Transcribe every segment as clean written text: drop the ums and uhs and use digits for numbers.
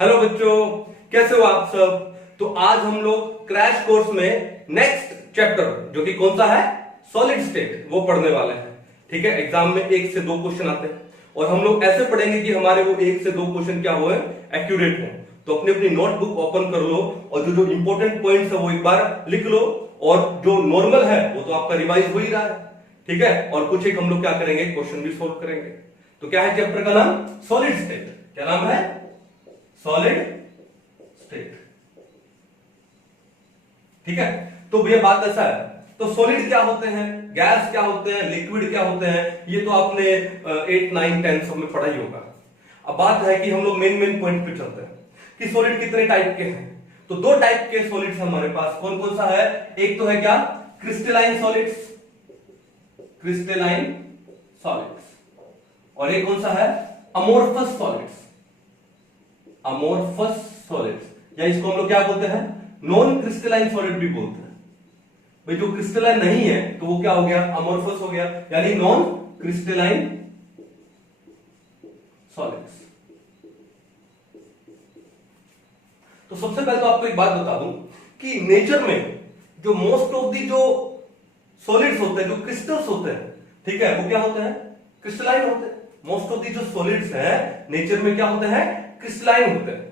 Hello बच्चों, कैसे हो आप सब। तो आज हम लोग क्रैश कोर्स में नेक्स्ट चैप्टर जो कि कौन सा है, सॉलिड स्टेट, वो पढ़ने वाले हैं। ठीक है, एग्जाम में 1 से 2 क्वेश्चन आते हैं और हम लोग ऐसे पढ़ेंगे कि हमारे वो 1 से 2 क्वेश्चन क्या हो, एक्यूरेट हो। तो अपनी अपनी नोटबुक ओपन कर लो और जो जो इंपॉर्टेंट पॉइंट्स है वो एक बार लिख लो, और जो नॉर्मल है वो तो आपका रिवाइज हो ही रहा है। ठीक है, और कुछ एक हम लोग क्या करेंगे, क्वेश्चन भी सोल्व करेंगे। तो क्या है चैप्टर का नाम, सॉलिड स्टेट। क्या नाम है, सॉलिड स्टेट। ठीक है, तो भैया बात ऐसा है, तो सॉलिड क्या होते हैं, गैस क्या होते हैं, लिक्विड क्या होते हैं, ये तो आपने 8, 9, 10 सब में पढ़ा ही होगा। अब बात है कि हम लोग मेन पॉइंट पे चलते हैं कि सॉलिड कितने टाइप के हैं। तो 2 टाइप के सॉलिड्स हमारे पास, कौन कौन सा है। एक तो है क्या, क्रिस्टलाइन सॉलिड्स, क्रिस्टलाइन सॉलिड्स, और एक कौन सा है, अमोर्फस सॉलिड्स, अमोर्फस सॉलिड्स, या इसको हम लोग क्या बोलते हैं, नॉन क्रिस्टलाइन सॉलिड भी बोलते हैं। भाई जो क्रिस्टलाइन नहीं है तो वो क्या हो गया, अमोर्फस हो गया, यानी नॉन क्रिस्टलाइन सॉलिड्स। तो सबसे पहले तो आपको एक बात बता दूं कि नेचर में जो मोस्ट ऑफ दी जो सॉलिड्स होते हैं, जो क्रिस्टल्स होते हैं, ठीक है, वो क्या होते हैं, क्रिस्टलाइन होते हैं। मोस्ट ऑफ दी जो सॉलिड्स हैं नेचर में क्या होते हैं, क्रिस्टलाइन होते हैं।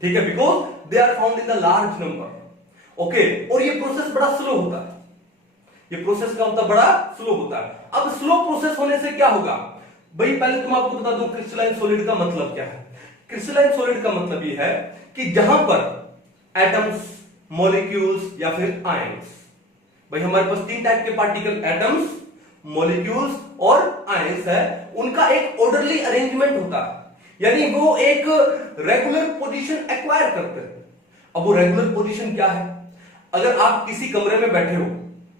ठीक है, because they are found in the large number. Okay, और ये प्रोसेस बड़ा स्लो होता है, ये प्रोसेस क्या होता है, बड़ा स्लो होता है। अब स्लो प्रोसेस होने से क्या होगा, भाई पहले तुम आपको बता दूं क्रिस्टलाइन सॉलिड का मतलब क्या है। क्रिस्टलाइन सॉलिड का मतलब ये है कि जहां पर एटम्स, मॉलिक्यूल्स या फिर आयंस, भाई हमारे पास 3 टाइप के पार्टिकल, एटम्स, मॉलिक्यूल्स और आयंस है, उनका एक ऑर्डरली अरेंजमेंट होता है, यानी वो एक रेगुलर पोजीशन एक्वायर करते हैं। अब वो रेगुलर पोजीशन क्या है, अगर आप किसी कमरे में बैठे हो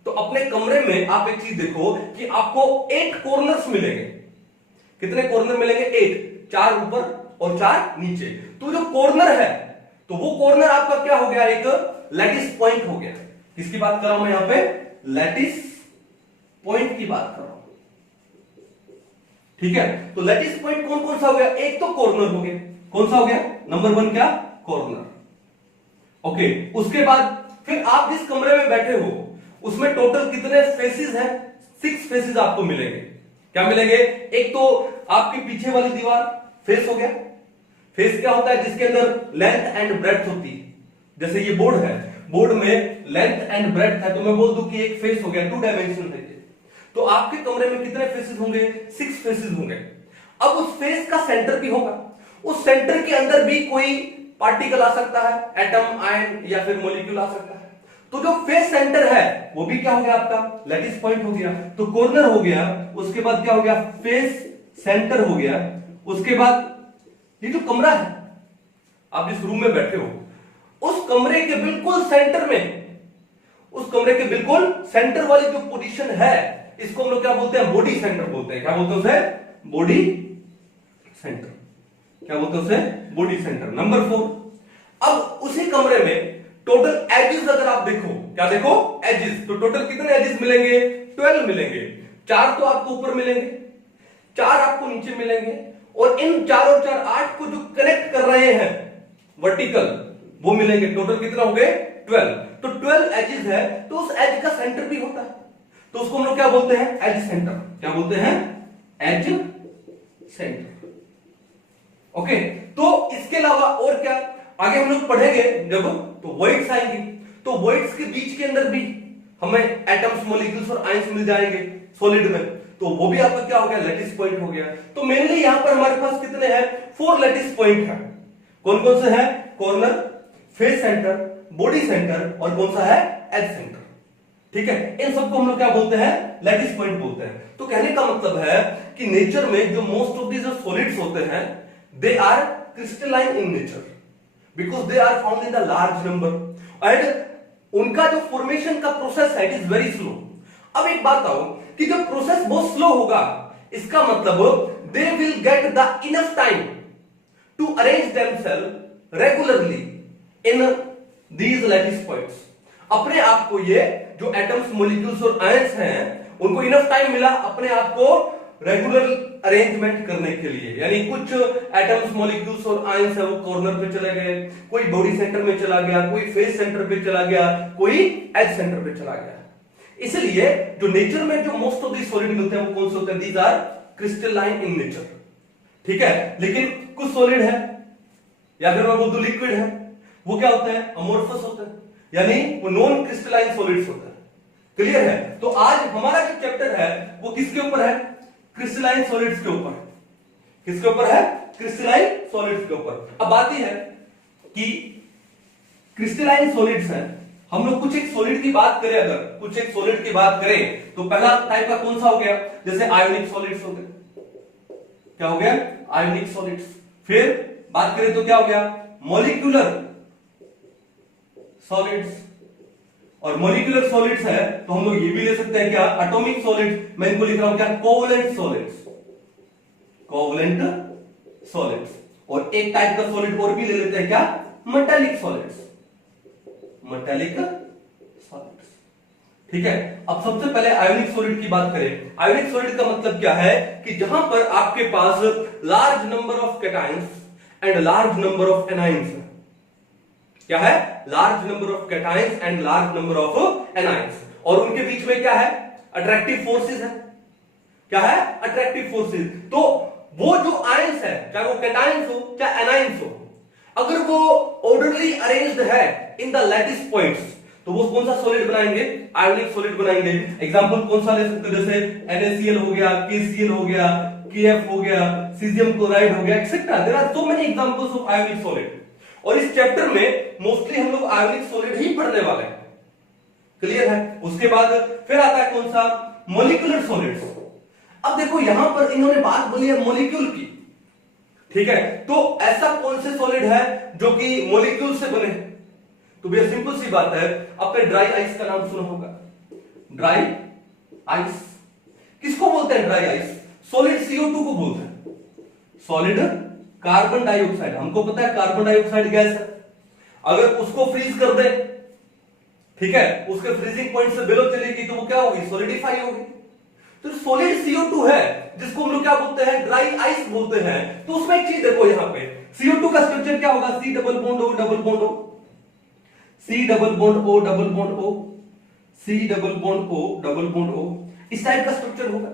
तो अपने कमरे में आप एक चीज देखो कि आपको 8 कॉर्नर्स मिलेंगे। कितने कॉर्नर मिलेंगे, 8, 4 ऊपर और 4 नीचे। तो जो कॉर्नर है, तो वो कॉर्नर आपका क्या हो गया, एक लैटिस पॉइंट हो गया। किसकी बात कर रहा हूं मैं यहां पे, लैटिस पॉइंट की बात कर रहा हूं। ठीक है, तो लैटिस पॉइंट कौन कौन सा हो गया, एक तो कॉर्नर हो गया, कौन सा हो गया, नंबर 1 क्या, कॉर्नर। ओके, उसके बाद फिर आप जिस कमरे में बैठे हो उसमें टोटल कितने फेसेस हैं, 6 फेसेस आपको मिलेंगे। क्या मिलेंगे, एक तो आपके पीछे वाली दीवार फेस हो गया। फेस क्या होता है, जिसके अंदर लेंथ एंड ब्रेड्थ होती है। जैसे ये बोर्ड है, बोर्ड में लेंथ एंड ब्रेड्थ है, तो मैं बोल दूं कि एक फेस हो गया, 2 डायमेंशन है। तो आपके कमरे में कितने फेसेस होंगे, 6 फेसेस होंगे। अब उस फेस का सेंटर भी होगा, उस सेंटर के अंदर भी कोई पार्टिकल आ सकता है, एटम, आयन या फिर मॉलिक्यूल आ सकता है। तो जो फेस सेंटर है वो भी क्या हो गया, आपका लैटिस पॉइंट हो गया। तो कॉर्नर हो गया, उसके बाद क्या हो गया, फेस सेंटर हो गया, उसके बाद ये जो कमरा है, आप जिस रूम में बैठे हो, उस कमरे के बिल्कुल सेंटर में, उस कमरे के बिल्कुल सेंटर वाली जो पोजीशन है, इसको हम लोग क्या बोलते हैं, बॉडी सेंटर बोलते हैं। क्या बोलते हैं उसे, बॉडी सेंटर। क्या बोलते हैं उसे, बॉडी सेंटर। नंबर 4, अब उसी कमरे में टोटल एजेस अगर आप देखो, क्या देखो, एजेस, तो टोटल कितने एजेस मिलेंगे, 12 मिलेंगे। 4 तो आपको ऊपर मिलेंगे, 4 आपको नीचे मिलेंगे, और इन 4 और 4 8 को जो कनेक्ट कर रहे हैं वर्टिकल, वो मिलेंगे। टोटल कितना हो गए, 12। तो 12 एजेस है, तो उस एज का सेंटर भी होता है, तो उसको हम लोग क्या बोलते हैं, एज सेंटर। क्या बोलते हैं, एज सेंटर। ओके, तो इसके अलावा और क्या आगे हम लोग पढ़ेंगे जब, तो वॉइड्स आएंगी, तो वॉइड्स के बीच के अंदर भी हमें एटम्स, मॉलिक्यूल्स और आयंस मिल जाएंगे सॉलिड में, तो वो भी आपका क्या हो गया, लैटिस पॉइंट हो गया। तो मेनली यहां पर हमारे पास कितने हैं, 4 लैटिस पॉइंट है। कौन कौन से हैं, corner, face centre, body centre, और कौन सा है, एज सेंटर। ठीक है, इन सबको हम लोग क्या बोलते हैं, लैटिस पॉइंट बोलते हैं। तो कहने का मतलब है कि नेचर में जो मोस्ट ऑफ दी जो सॉलिड्स होते हैं, they are crystalline in nature because they are found in the large number, and उनका जो फॉर्मेशन का प्रोसेस है, इट इज वेरी स्लो। अब एक बात आओ कि जब प्रोसेस बहुत स्लो होगा, इसका मतलब they will get the enough time to arrange themself regularly in these lattice points. अपने आप को ये जो एटम्स, मॉलिक्यूल्स और आयंस हैं, उनको इनफ टाइम मिला अपने आप को रेगुलर अरेंजमेंट करने के लिए, यानी कुछ एटम्स, मॉलिक्यूल्स और आयंस है वो कॉर्नर पे चले गए, कोई बॉडी सेंटर में चला गया, कोई फेस सेंटर पे चला गया, कोई एज सेंटर पे चला गया। इसलिए जो नेचर में जो मोस्ट ऑफ दी सॉलिड मिलते हैं वो कौन से होते हैं? These are crystalline in nature, ठीक है। लेकिन कुछ सॉलिड है या फिर मैं बोल दूं लिक्विड है, वो क्या होते हैं? अमोर्फस होते हैं, यानी वो नॉन क्रिस्टलाइन सॉलिड्स होते हैं। क्लियर है? तो आज हमारा जो चैप्टर है वो किसके ऊपर है? क्रिस्टलाइन सॉलिड्स के ऊपर। किसके ऊपर है? क्रिस्टलाइन सॉलिड्स के ऊपर। अब बात यह है कि क्रिस्टलाइन सॉलिड्स हैं, हम लोग कुछ एक सॉलिड की बात करें, अगर कुछ एक सॉलिड की बात करें तो पहला टाइप का कौन सा हो गया? जैसे आयोनिक सॉलिड्स हो गए। क्या हो गया? Ionic solids. फिर बात करें तो क्या हो गया? Molecular solids. और मॉलिक्यूलर सॉलिड्स है तो हम लोग ये भी ले सकते हैं क्या? Atomic solids. मैं इनको लिख रहा हूं क्या? Covalent solids. Covalent solids. और एक टाइप का सॉलिड और भी ले लेते हैं क्या? Metallic solids. मेटालिक सॉलिड्स, ठीक है। अब सबसे पहले आयोनिक सॉलिड की बात करें। आयोनिक सॉलिड का मतलब क्या है? कि जहां पर आपके पास large number of cations and large number of anions है। क्या है? Large number of cations and large number of anions, और उनके बीच में क्या है? अट्रैक्टिव फोर्सेस है। क्या है? Attractive forces. तो वो जो आयंस है, चाहे वो कैटायंस हो चाहे एनायंस हो, अगर वो ऑर्डरली अरेंज्ड है इन द लैटिस पॉइंट्स, तो वो कौन सा सॉलिड बनाएंगे? आयोनिक सॉलिड बनाएंगे। एग्जांपल कौन सा ले सकते हो? जैसे NaCl हो गया, KCl हो गया, KF हो गया, सीजियम क्लोराइड हो गया, etcetera. There are so many examples of ionic solid. और इस चैप्टर में मोस्टली हम लोग आयोनिक सॉलिड ही पढ़ने वाले हैं। क्लियर है? उसके बाद फिर आता है कौन सा? Molecular solids. अब देखो यहां पर इन्होंने बात बोली है मॉलिक्यूल की, ठीक है। तो ऐसा कौन से सॉलिड है जो कि मॉलिक्यूल से बने? तो भैया सिंपल सी बात है, आपने ड्राई आइस का नाम सुना होगा। ड्राई आइस किसको बोलते हैं? ड्राई आइस सॉलिड CO2 को बोलते हैं। सॉलिड कार्बन डाइऑक्साइड, हमको पता है कार्बन डाइऑक्साइड गैस है। अगर उसको फ्रीज कर दे, ठीक है, उसके फ्रीजिंग पॉइंट से बिलो चलेगी तो वो क्या होगी? सॉलिडिफाई होगी। तो सॉलिड CO2 है जिसको हम लोग क्या बोलते हैं? ड्राई आइस बोलते हैं। तो उसमें एक चीज देखो, यहां पे CO2 का स्ट्रक्चर क्या होगा? C double bond O double bond O, C double bond O double bond O, C double bond O double bond O, इस टाइप का स्ट्रक्चर होगा।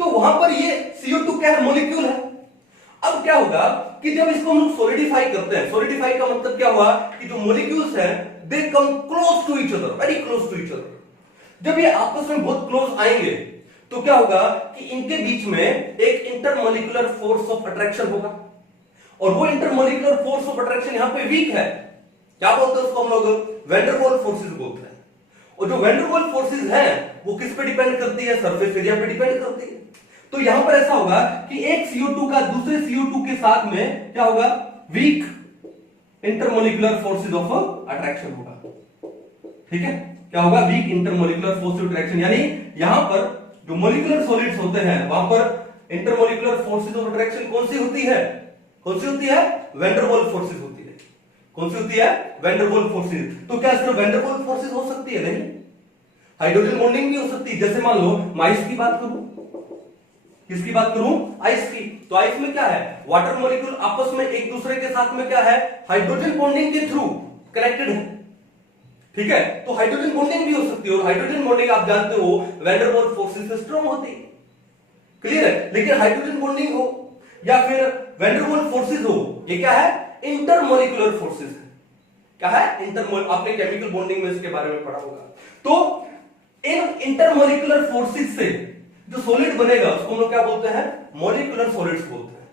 तो वहां पर ये CO2 क्या है? मॉलिक्यूल है। अब क्या होगा कि जब इसको हम सॉलिडिफाई करते हैं, सॉलिडिफाई का मतलब क्या हुआ कि जो मॉलिक्यूल्स हैं they come close to each other, very close to each other. जब ये आपस में बहुत क्लोज आएंगे तो क्या होगा कि इनके बीच में एक इंटरमॉलिक्यूलर फोर्स ऑफ अट्रैक्शन होगा, और वो इंटरमॉलिक्यूलर फोर्स ऑफ अट्रैक्शन यहां पे वीक है। क्या बोलते हैं उसको? हम लोग वैन डर वाल्स फोर्सेस बोलते हैं। और जो वैन डर वाल्स फोर्सेस हैं वो किस पे डिपेंड करती है? सरफेस एरिया पे डिपेंड करती है। तो यहां पर ऐसा होगा कि एक CO2 का दूसरे CO2 के साथ में क्या होगा? Weak intermolecular forces of attraction होगा, ठीक है। क्या होगा? Weak intermolecular force of attraction. यानी यहां पर जो मॉलिक्यूलर सॉलिड्स होते हैं वहां पर इंटरमॉलिक्यूलर फोर्सेस ऑफ अट्रैक्शन कौन सी होती है? कौन सी होती है? वैन डर वाल्स फोर्सेस होती है। कौन सी होती है? Van der Waals forces. तो क्या सिर्फ वैन डर वाल्स फोर्सेस हो सकती है? नहीं, हाइड्रोजन बॉन्डिंग भी हो सकती है। जैसे मान लो मैं आइस की बात करूं, किसकी बात करूं? आइस की। तो आइस में क्या है? वाटर मॉलिक्यूल आपस में एक दूसरे के साथ में क्या है? हाइड्रोजन बॉन्डिंग के थ्रू कनेक्टेड है, ठीक है। तो हाइड्रोजन बॉन्डिंग भी हो सकती है, और हाइड्रोजन बॉन्डिंग आप जानते हो वैन डर वाल्स फोर्सेस से स्ट्रांग होती है। क्लियर है? लेकिन हाइड्रोजन बॉन्डिंग हो या फिर वैन डर वाल्स फोर्सेस हो, ये क्या है? इंटरमॉलिक्यूलर फोर्सेस है। क्या है? इंटरमॉल, आपने केमिकल बॉन्डिंग में इसके बारे में पढ़ा होगा। तो इन इंटरमॉलिक्यूलर फोर्सेस से जो सॉलिड बनेगा उसको हम लोग क्या बोलते हैं? मॉलिक्यूलर सॉलिड्स बोलते हैं।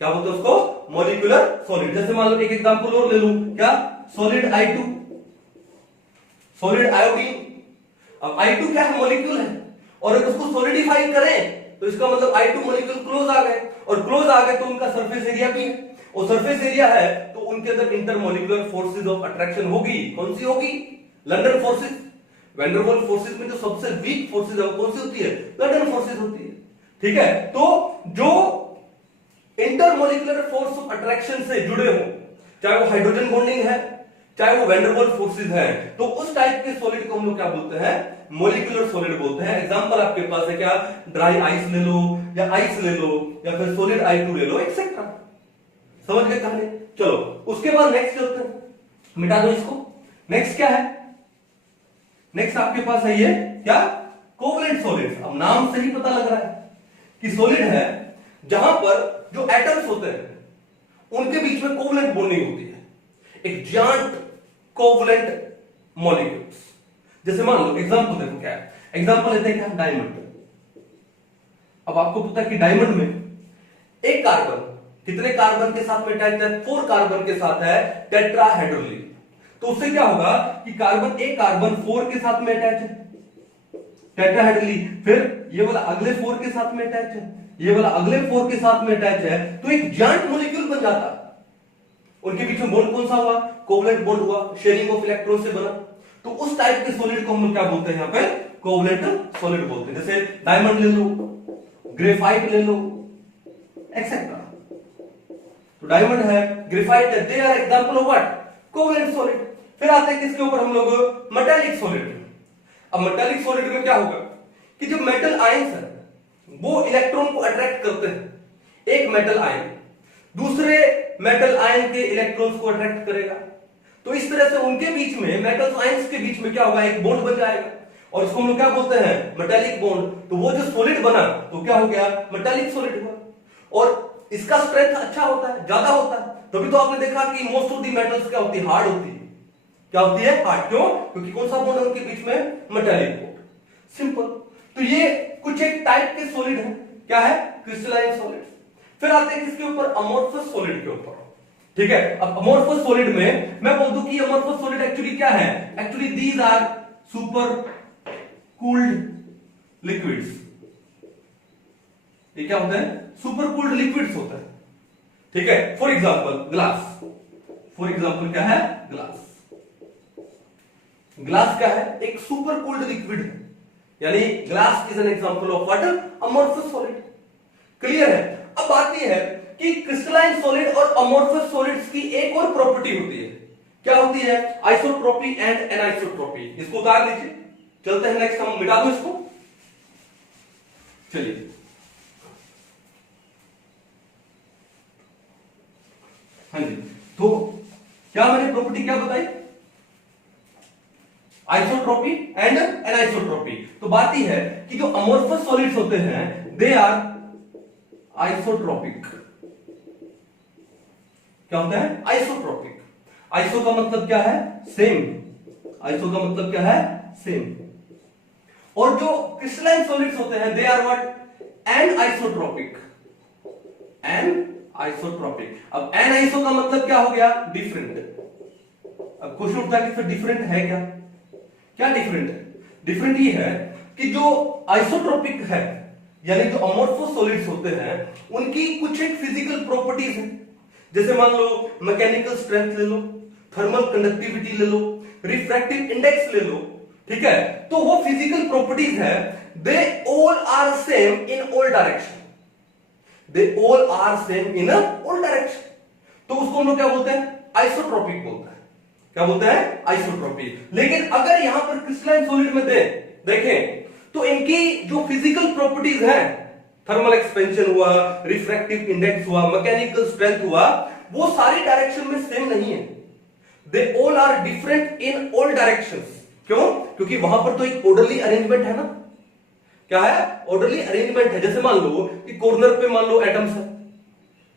क्या बोलते हैं उसको? Molecular solid. जैसे मान लो एक एग्जांपल और ले लूं, क्या? Solid I2, solid iodine. अब I2 क्या है? मॉलिक्यूल है, और अगर उसको सॉलिडिफाई करें तो इसका मतलब I2 मॉलिक्यूल क्लोज आ गए, और क्लोज आ गए तो उनका सरफेस एरिया भी है, और सरफेस एरिया है तो उनके अंदर इंटरमॉलिक्यूलर फोर्सेस ऑफ अट्रैक्शन होगी। कौन सी होगी? London forces. Van der Waals forces में जो सबसे वीक फोर्सेस है वो कौन सी होती है? लंडन फोर्सेस होती है, ठीक है। तो जो इंटरमॉलिक्यूलर फोर्स ऑफ अट्रैक्शन से जुड़े हो, चाहे वो हाइड्रोजन बॉन्डिंग है, चाहे वो वैंडरवाल्स फोर्सेस है, तो उस टाइप के सॉलिड को हम लोग क्या बोलते हैं, मॉलिक्यूलर सॉलिड बोलते हैं। एग्जांपल आपके पास है क्या, ड्राई आइस ले लो, या आइस ले लो, या फिर सॉलिड I2 ले लो, एक्सेट्रा। समझ गए कहानी? चलो उसके बाद नेक्स्ट चलते हैं, मिटा दो इसको। नेक्स्ट क्या है, नेक्स्ट आपके पास है ये क्या, कोवलेंट सॉलिड्स। अब नाम से ही पता लग रहा है कि सॉलिड है जहां पर जो एटम्स होते हैं उनके बीच में कोवलेंट बॉन्डिंग होती है, एक जायंट कोवलेंट मॉलिक्यूल्स। जैसे मान लो एग्जांपल देखो क्या है, एग्जांपल लेते हैं क्या, डायमंड। अब आपको पता है कि डायमंड में एक कार्बन कितने कार्बन के साथ में अटैच है, 4 कार्बन के साथ है, टेट्राहेड्रली। तो उससे क्या होगा कि कार्बन, एक कार्बन 4 के साथ में अटैच है टेट्राहेड्रली, फिर ये वाला अगले 4 के साथ में अटैच है, ये वाला अगले 4 के साथ में अटैच है, तो एक जायंट मॉलिक्यूल बन जाता। उनके बीच में बॉन्ड कौन सा हुआ, कोवलेंट बॉन्ड हुआ, शेयरिंग ऑफ इलेक्ट्रॉन से बना। तो उस टाइप के सॉलिड को हम लोग क्या बोलते हैं, यहां पे कोवलेंट सॉलिड बोलते हैं। जैसे डायमंड ले लो, ग्रेफाइट ले लो, एक्सेट्रा। तो डायमंड है, ग्रेफाइट है, they are example of what, covalent solid. फिर आते हैं किसके ऊपर हम लोग, मेटालिक सॉलिड। अब मेटालिक सॉलिड में क्या होगा कि जो मेटल आयंस है वो इलेक्ट्रॉन को अट्रैक्ट करते हैं। एक मेटल आयन दूसरे मेटल आयन के इलेक्ट्रॉन्स को अट्रैक्ट करेगा, तो इस तरह से उनके बीच में, मेटल आयंस के बीच में क्या होगा, एक बॉन्ड बन जाएगा, और इसको हम लोग क्या बोलते हैं, मेटालिक बॉन्ड। तो वो जो सॉलिड बना तो क्या हो गया, मेटालिक सॉलिड हुआ। और इसका स्ट्रेंथ अच्छा होता है, ज्यादा होता है, तभी तो आपने देखा कि मोस्ट ऑफ दी मेटल्स क्या होती है, हार्ड होती है। क्या होती है, हार्ड। क्यों, क्योंकि कौन सा बॉन्ड है उनके बीच में, मेटालिक बॉन्ड। सिंपल। तो ये कुछ एक टाइप के सॉलिड है, क्या है, क्रिस्टलाइन सॉलिड। फिर आते हैं किसके ऊपर, अमोर्फस सॉलिड के ऊपर। ठीक है, अब अमोर्फस सॉलिड में मैं बोल दूं कि अमोर्फस सॉलिड एक्चुअली क्या है, actually these are super cooled liquids. ये क्या होता है, सुपर कूल्ड लिक्विड्स होता है। ठीक है, for example glass. For example क्या है, ग्लास। ग्लास क्या है, एक सुपर कूल्ड लिक्विड है, यानी glass is an example of what, amorphous solid. Clear है? अब बात यह है कि क्रिस्टलाइन सॉलिड और अमोर्फस सॉलिड्स की एक और प्रॉपर्टी होती है। क्या होती है, आइसोट्रोपी एंड एनाइसोट्रोपी। इसको उतार लीजिए, चलते हैं नेक्स्ट, हम मिटा दो इसको। चलिए, हाँ जी, तो क्या मैंने प्रॉपर्टी क्या बताई, आइसोट्रोपी एंड एनाइसोट्रोपी। तो बात यह है कि जो अमोर्फस सॉलिड्स होते हैं दे आर आइसोट्रोपिक। क्या होता है, आइसोट्रोपिक। आइसो का मतलब क्या है, सेम। आइसो का मतलब क्या है, सेम। और जो क्रिस्टलाइन सॉलिड्स होते हैं they are what, anisotropic. Anisotropic. अब एन आइसो का मतलब क्या हो गया, डिफरेंट। अब क्वेश्चन उठता है कि फिर डिफरेंट है क्या, क्या डिफरेंट है? डिफरेंट ये है कि जो आइसोट्रोपिक है, यानी जो अमोर्फस सॉलिड्स होते हैं उनकी कुछ एक फिजिकल प्रॉपर्टीज है। जैसे मान लो मैकेनिकल स्ट्रेंथ ले लो, थर्मल कंडक्टिविटी ले लो, रिफ्रैक्टिव इंडेक्स ले लो। ठीक है, तो वो फिजिकल प्रॉपर्टीज है, they all are same in all direction. They all are same in all direction. तो उसको हम लोग क्या बोलते हैं, आइसोट्रोपिक बोलते हैं। क्या बोलते हैं, आइसोट्रोपिक। लेकिन अगर यहां पर क्रिस्टलाइन सॉलिड में देखें तो इनकी जो फिजिकल प्रॉपर्टीज हैं, थर्मल एक्सपेंशन हुआ, रिफ्रैक्टिव इंडेक्स हुआ, मैकेनिकल स्ट्रेंथ हुआ, वो सारी डायरेक्शन में सेम नहीं है। They all are different in all directions. क्यों, क्योंकि वहां पर तो एक ऑर्डरली अरेंजमेंट है ना। क्या है, ऑर्डरली अरेंजमेंट है। जैसे मान लो कि कॉर्नर पे मान लो एटम्स है,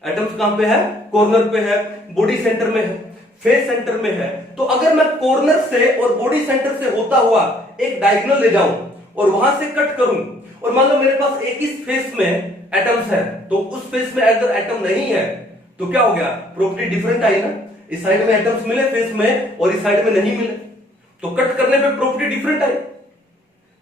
एटम्स कहां पे है, कॉर्नर पे है, बॉडी सेंटर में है, फेस सेंटर में है। तो अगर मैं कॉर्नर से और बॉडी सेंटर से होता हुआ एक डायगोनल ले जाऊं और वहां से कट करूं, और मान लो मेरे पास एक ही फेस में एटम्स है, तो उस फेस में अगर एटम नहीं है तो क्या हो गया, प्रॉपर्टी डिफरेंट आई ना। इस साइड में एटम्स मिले फेस में और इस साइड में नहीं मिले, तो कट करने पे प्रॉपर्टी डिफरेंट आई।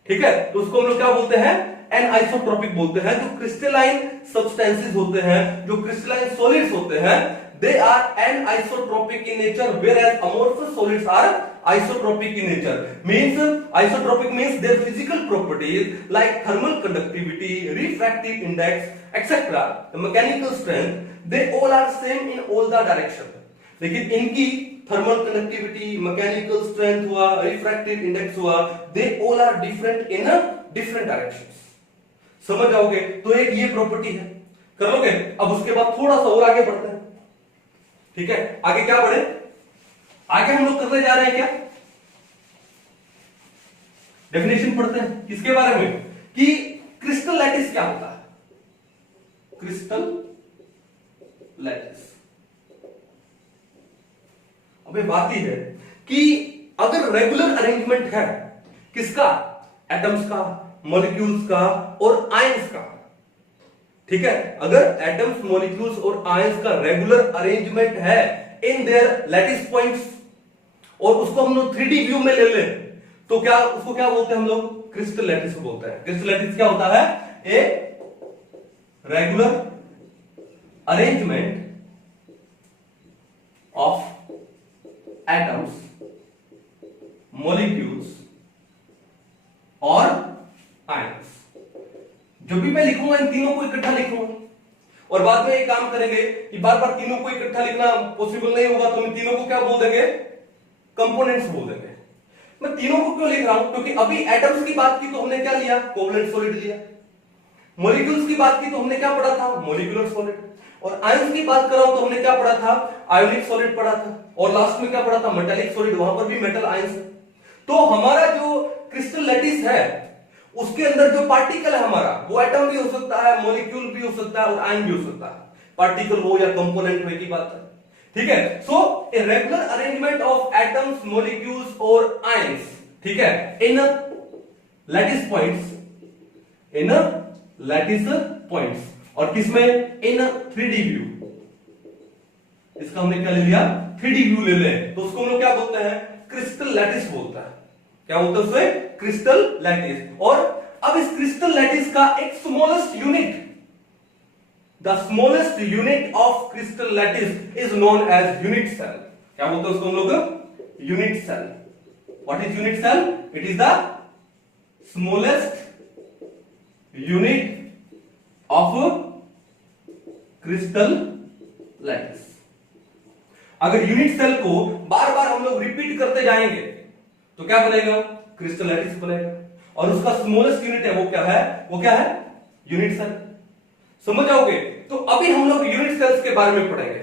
ठीक है, तो उसको हम लोग क्या बोलते हैं, एनआइसोट्रोपिक बोलते हैं। जो क्रिस्टलाइन सब्सटेंसेस होते हैं, जो क्रिस्टलाइन सॉलिड्स होते हैं, they are anisotropic in nature, whereas amorphous solids are isotropic in nature. Means isotropic means their physical properties like thermal conductivity, refractive index, etc., the mechanical strength, they all are same in all the direction. लेकिन इनकी thermal conductivity, mechanical strength हुआ, refractive index हुआ, they all are different in different directions. समझ जाओगे? तो एक ये property है, कर लोगे? अब उसके बाद थोड़ा सा और आगे बढ़ते हैं। ठीक है, आगे क्या बढ़े? आगे हम लोग करने जा रहे हैं क्या? डेफिनेशन पढ़ते हैं किसके बारे में, कि क्रिस्टल लैटिस क्या होता है। क्रिस्टल लैटिस, अबे बात ही है कि अगर रेगुलर अरेंजमेंट है किसका, एटम्स का, मॉलिक्यूल्स का और आयंस का, ठीक है, अगर एटम्स, मॉलिक्यूल्स और आयंस का रेगुलर अरेंजमेंट है इन देयर लैटिस पॉइंट्स, और उसको हम लोग 3D व्यू में ले लें, तो क्या उसको क्या बोलते हैं हम लोग? क्रिस्टल लैटिस को बोलते हैं। क्रिस्टल लैटिस क्या होता है? ए regular arrangement of atoms, molecules और आयंस। जो भी मैं लिखूंगा इन तीनों को इकट्ठा लिखूंगा, और बाद में एक काम करेंगे कि बार बार तीनों को इकट्ठा लिखना पॉसिबल नहीं होगा, तो हम तीनों को क्या बोल देंगे? कंपोनेंट्स बोल देंगे। मैं तीनों को क्यों लिख रहा हूं? क्योंकि अभी एटम्स की बात की तो हमने क्या लिया? कोवलेंट सॉलिड लिया। मॉलिक्यूल्स की बात की तो हमने क्या पढ़ा था? Molecular solid. और आयंस की बात कर रहा हूं तो हमने क्या पढ़ा था? आयोनिक सॉलिड पढ़ा था। और लास्ट में क्या पढ़ा था? मेटालिक सॉलिड, वहां पर भी मेटल आयंस है। तो हमारा जो क्रिस्टल लैटिस है उसके अंदर जो पार्टिकल है हमारा, वो एटम भी हो सकता है, मॉलिक्यूल भी हो सकता है और आयन भी हो सकता है। पार्टिकल हो या कंपोनेंट हो की बात है। ठीक है, so a regular arrangement of atoms, molecules और आयंस, ठीक है, in lattice points, in lattice points, और किसमें? In 3D view. इसका हमने क्या ले लिया? 3D व्यू ले ले, तो उसको हम लोग क्या बोलते हैं? क्रिस्टल लैटिस बोलता है। क्या बोलते हैं उसे? Crystal lattice. और अब इस क्रिस्टल लैटिस का एक smallest unit, the smallest unit of crystal lattice is known as unit cell. क्या बोलते हैं उसको हम लोग? Unit cell. What is unit cell? It is the smallest unit of crystal lattice. अगर यूनिट सेल को बार बार हम लोग रिपीट करते जाएंगे तो क्या बनेगा? क्रिस्टल लैटिस बनेगा। और उसका स्मॉलेस्ट यूनिट है वो क्या है? वो क्या है? Unit cell. समझ जाओगे? तो अभी हम लोग यूनिट सेल्स के बारे में पढ़ेंगे।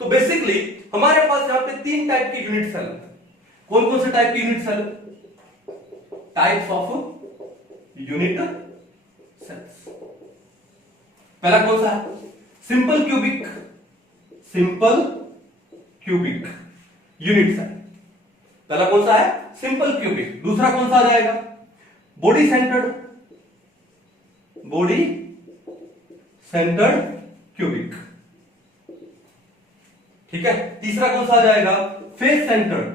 तो बेसिकली हमारे पास यहां पे 3 टाइप के यूनिट सेल है। कौन कौन से टाइप के unit cell? Types of unit cells. पहला कौन सा है? Simple cubic, simple cubic unit cell. पहला कौन सा है? Simple cubic. दूसरा कौन सा आ जाएगा? Body centred, body centred cubic. ठीक है, तीसरा कौन सा आ जाएगा? Face centred,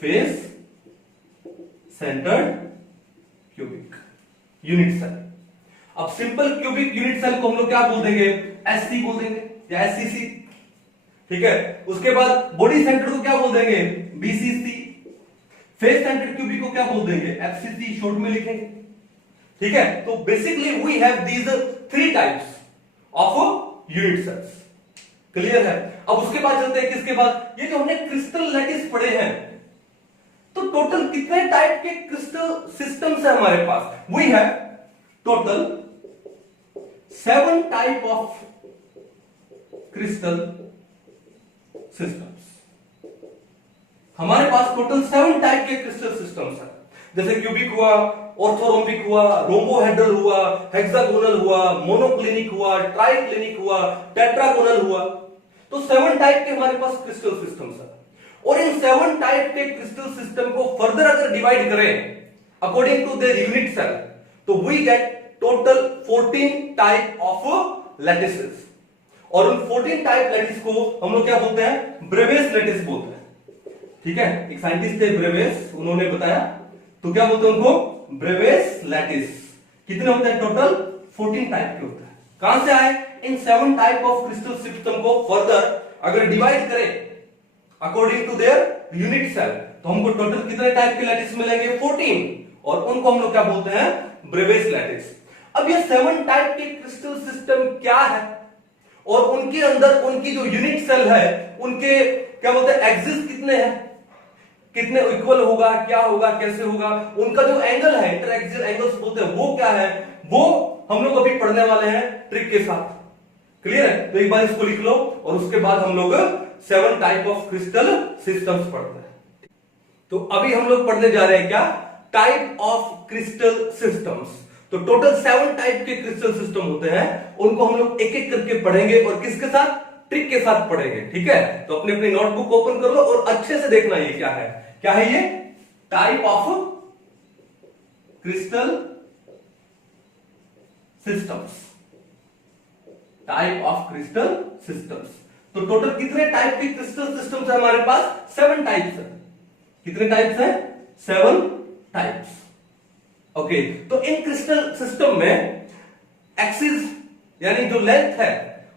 face centred cubic unit cell. अब सिंपल क्यूबिक यूनिट सेल को हम लोग क्या बोल देंगे? एससी बोल देंगे या एससीसी। ठीक है, उसके बाद बॉडी सेंटर्ड को क्या बोल देंगे? बीसीसी। फेस सेंटर्ड क्यूबिक को क्या बोल देंगे? एफसीसी, शॉर्ट में लिखेंगे। ठीक है, तो basically we have these 3 types of unit cells. Clear है? अब उसके बाद चलते हैं किसके बाद? ये जो हमने क्रिस्टल लैटिस पढ़े हैं, तो टोटल कितने टाइप के क्रिस्टल सिस्टम्स है हमारे पास? We have total 7 type of crystal systems. हमारे पास टोटल 7 टाइप के क्रिस्टल सिस्टम्स हैं। जैसे क्यूबिक हुआ, ऑर्थोरोम्बिक हुआ, रोम्बोहेड्रल हुआ, हेक्सागोनल हुआ, मोनोक्लिनिक हुआ, ट्राइक्लिनिक हुआ, टेट्रागोनल हुआ। तो 7 टाइप के हमारे पास क्रिस्टल सिस्टम्स हैं। और इन 7 टाइप के क्रिस्टल सिस्टम को फर्दर अगर डिवाइड करें according to their unit cell, तो we get total 14 type of lattices. और उन 14 टाइप लैटिस को हम लोग क्या बोलते हैं? ब्रेवेस लैटिस बोलते हैं। ठीक है, एक साइंटिस्ट थे ब्रेवेस, उन्होंने बताया, तो क्या बोलते हैं उनको? Bravais lattice. कितने होते हैं? टोटल 14 टाइप के होते हैं। कहां से आए? इन 7 टाइप ऑफ क्रिस्टल सिस्टम को फर्दर अगर डिवाइड करें according to their unit cell, तो हमको टोटल कितने टाइप के लैटिस मिलेंगे? 14। और उनको हम लोग क्या बोलते हैं? Bravais lattice. अब ये 7 टाइप के क्रिस्टल सिस्टम क्या है और उनके अंदर उनकी जो यूनिट सेल है उनके क्या बोलते हैं एक्सिस कितने हैं, कितने इक्वल होगा, क्या होगा, कैसे होगा, उनका जो एंगल है इंटरएक्सियल एंगल्स बोलते हैं वो क्या है, वो हम लोग अभी पढ़ने वाले हैं ट्रिक के साथ। क्लियर है? तो एक बार इसको लिख लो और उसके बाद हम लोग 7 टाइप ऑफ क्रिस्टल सिस्टम्स पढ़ते हैं। तो अभी हम लोग पढ़ने जा रहे हैं क्या, टाइप ऑफ क्रिस्टल सिस्टम्स। तो टोटल 7 टाइप के क्रिस्टल सिस्टम होते हैं, उनको हम लोग एक एक करके पढ़ेंगे और किसके साथ, ट्रिक के साथ पढ़ेंगे। ठीक है? तो अपनी अपनी नोटबुक ओपन कर लो और अच्छे से देखना ये क्या है, क्या है ये, type of crystal systems, type of crystal systems. तो टोटल कितने टाइप के क्रिस्टल सिस्टम्स है हमारे पास, 7 टाइप्स है। कितने टाइप्स है, 7 टाइप्स। ओके, तो इन क्रिस्टल सिस्टम में एक्सिस यानी जो लेंथ है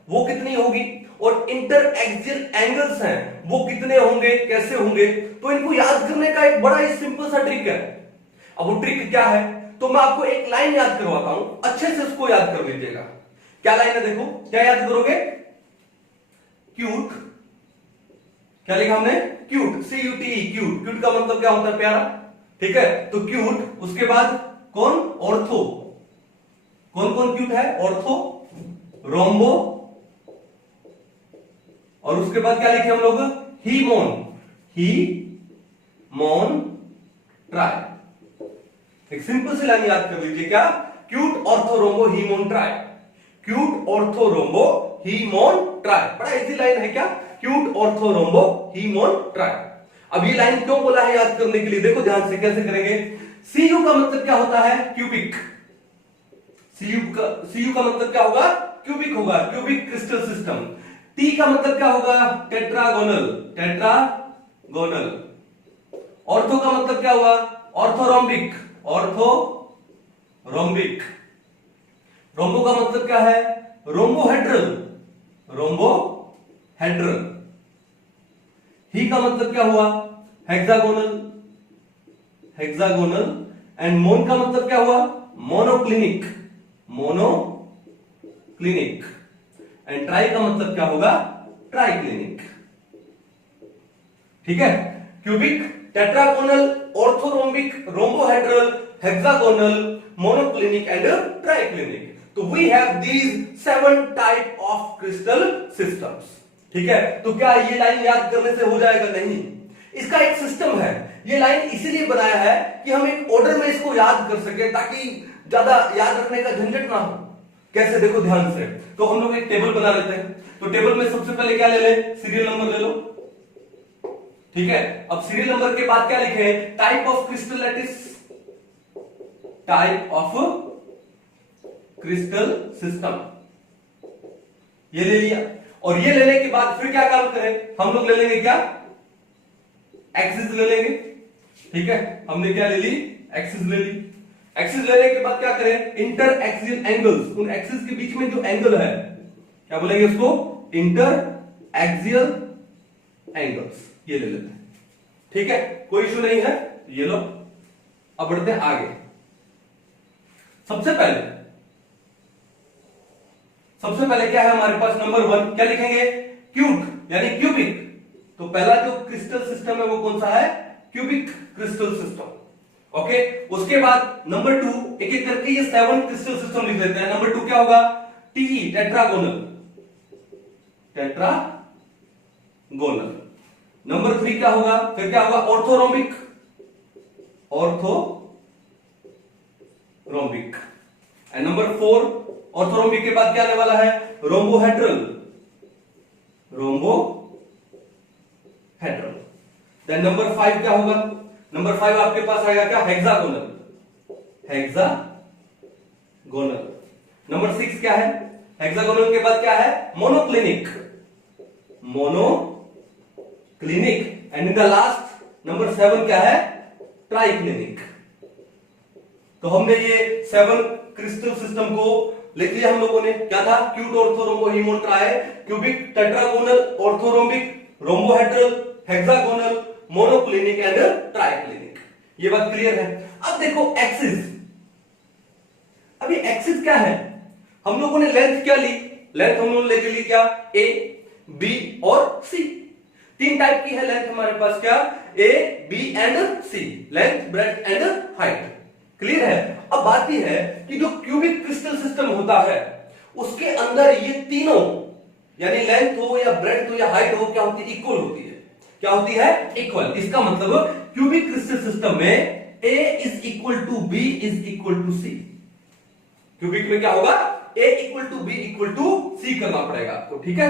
वो कितनी होगी और इंटर एक्सियल एंगल्स हैं वो कितने होंगे, कैसे होंगे, तो इनको याद करने का एक बड़ा ही सिंपल सा ट्रिक है। अब वो ट्रिक क्या है, तो मैं आपको एक लाइन याद करवाता हूं, अच्छे से उसको याद कर लीजिएगा। क्या लाइन है, देखो क्या याद करोगे, क्यूट, क्या लिखा हमने, क्यूट, CUTE, क्यूट। क्यूट का मतलब क्या होता है, प्यारा। ठीक है? तो क्यूट, उसके बाद कौन, ऑर्थो, कौन कौन क्यूट है, ऑर्थो, रोम्बो, और उसके बाद क्या लिखे हम लोग, हीमोन, हीमोन ट्राई। एक सिंपल सी लाइन याद कर लीजिए, क्या, क्यूट, ऑर्थो, रोम्बो, हीमोन ट्राई, क्यूट, ऑर्थो, रोम्बो, हीमोन ट्राई। बड़ा इजी लाइन है क्या, क्यूट, ऑर्थो, रोम्बो, हीमोन ट्राई। अब ये लाइन क्यों बोला है याद करने के लिए, देखो ध्यान से कैसे करेंगे। CU का मतलब क्या होता है, क्यूबिक। CU का मतलब क्या होगा, क्यूबिक होगा, क्यूबिक क्रिस्टल सिस्टम। T का मतलब क्या होगा, टेट्रागोनल, टेट्रागोनल। ऑर्थो का मतलब क्या होगा, ऑर्थोरोम्बिक, ऑर्थोरोम्बिक। रोम्बो का मतलब क्या है, रोम्बोहेड्रल, रोम्बोहेड्रल। ही का मतलब क्या हुआ, हेक्सागोनल, हेक्सागोनल। एंड मोन का मतलब क्या हुआ, मोनोक्लिनिक, मोनोक्लिनिक। एंड ट्राई का मतलब क्या होगा, ट्राइक्लिनिक। ठीक है? Cubic, tetragonal, orthorhombic, rhombohedral, hexagonal, monoclinic and triclinic. तो we have these 7 type of crystal systems. ठीक है? तो क्या ये लाइन याद करने से हो जाएगा, नहीं, इसका एक सिस्टम है। ये लाइन इसीलिए बनाया है कि हम एक ऑर्डर में इसको याद कर सके, ताकि ज्यादा याद रखने का झंझट ना हो। कैसे, देखो ध्यान से। तो हम लोग एक टेबल बना लेते हैं। तो टेबल में सबसे पहले क्या ले ले, सीरियल नंबर ले लो। ठीक है? अब सीरियल नंबर के बाद क्या लिखे, type of crystal lattice, type of crystal system, ये ले लिया। और ये लेने के बाद फिर क्या काम करें, हम लोग ले लेंगे क्या, एक्सिस ले लेंगे। ठीक है? हमने क्या ले ली, एक्सिस ले ली। एक्सिस लेने के बाद क्या करें, इंटर एक्सियल एंगल्स, उन एक्सिस के बीच में जो एंगल है क्या बोलेंगे उसको, इंटर एक्सियल एंगल्स, ये ले लेते हैं। ठीक है? कोई इशू नहीं है, ये लो। अब बढ़ते हैं आगे। सबसे पहले क्या है हमारे पास, नंबर 1 क्या लिखेंगे, क्यूट यानी क्यूबिक। तो पहला जो क्रिस्टल सिस्टम है वो कौन सा है, क्यूबिक क्रिस्टल सिस्टम। ओके? उसके बाद नंबर 2, एक एक करके ये 7 क्रिस्टल सिस्टम लिख देते हैं। नंबर 2 क्या होगा, TE, टेट्रागोनल, टेट्रागोनल। नंबर 3 क्या होगा, फिर क्या होगा, orthorhombic, orthorhombic. And number 4, orthorhombic के बाद क्या आने वाला है, रोम्बोहेड्रल, रोम्बोहेड्रल। देन नंबर 5 क्या होगा, नंबर 5 आपके पास आएगा क्या, हेक्सागोनल, हेक्सागोनल। नंबर 6 क्या है, हेक्सागोनल के बाद क्या है, monoclinic, monoclinic. And in the last number 7 क्या है, ट्राइक्लिनिक। तो हमने ये 7 क्रिस्टल सिस्टम को लिख लिया हम लोगों ने। क्या था, क्यूट, ऑर्थो, रोम्बो, हीमोन tri, cubic, tetragonal, orthorhombic, rhombohedral, hexagonal, monoclinic and triclinic. ये बात क्लियर है? अब देखो एक्सिस। अभी एक्सिस क्या है, हम लोगों ने लेंथ क्या ली, लेंथ हम लोग लेके लिए क्या, ए बी और सी। तीन टाइप की है लेंथ हमारे पास, क्या, a b and c, length breadth and height. Clear है। अब बात यह है कि जो क्यूबिक क्रिस्टल सिस्टम होता है उसके अंदर ये तीनों यानी लेंथ हो या ब्रेड्थ हो या हाइट हो, क्या होती है, इक्वल होती है। क्या होती है, इक्वल। इसका मतलब क्यूबिक क्रिस्टल सिस्टम में A is equal to B is equal to C. Cubic में क्या होगा, A equal to B equal to C करना पड़ेगा आपको, ठीक है।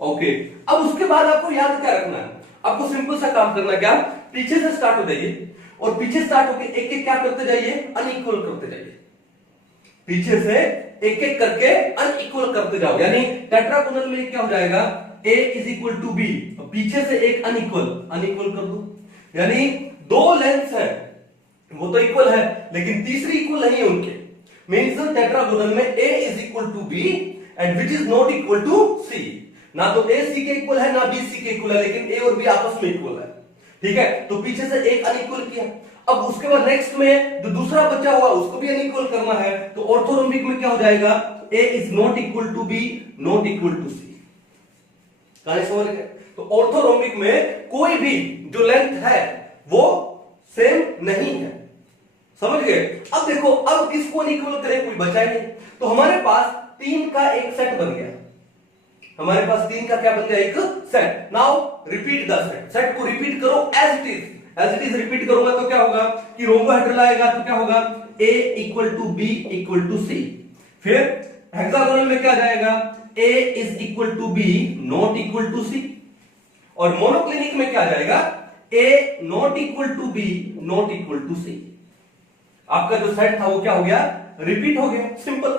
ओके, अब उसके बाद आपको याद क्या रखना है, आपको सिंपल सा काम करना, क्या, पीछे से स्टार्ट हो जाइए और पीछे स्टार्ट होके एक एक क्या करते जाइए, अनइक्वल करते जाइए। पीछे से एक एक करके अनइक्वल करते जाओ, यानी टेट्रागोनल में क्या हो जाएगा, A is equal to b, पीछे से एक अनइक्वल कर दो, यानी दो लेंथ्स है वो तो इक्वल है लेकिन तीसरी इक्वल नहीं है उनके। मींस टेट्रागोनल में A is equal to b and which is not equal to C। ना तो A C के इक्वल है ना B C के इक्वल है, लेकिन A और B आपस में इक्वल है, ठीक है। तो पीछे से एक अनइक्वल किया। अब उसके बाद नेक्स्ट में जो दूसरा बचा हुआ उसको भी अनइक्वल करना है, तो ऑर्थोरोम्बिक में क्या हो जाएगा, A is not equal to B not equal to C। कहानी समझ गए। तो ऑर्थोरोम्बिक में कोई भी जो लेंथ है वो सेम नहीं है, समझ गए। अब देखो, अब किसको अनइक्वल करें, कोई बचा ही नहीं। तो हमारे पास तीन का एक सेट बन गया, हमारे पास तीन का क्या बन गया, एक set. Now repeat the set, set को रिपीट करो एज इट इज रिपीट करूंगा तो क्या होगा कि रोम्बोहेड्रल आएगा तो क्या होगा, A equal to B equal to C. फिर हेक्सागोनल में क्या जाएगा, A is equal to B not equal to C. और मोनोक्लिनिक में क्या जाएगा, A not equal to B not equal to C. आपका जो सेट था वो क्या हो गया, रिपीट हो गया, सिंपल।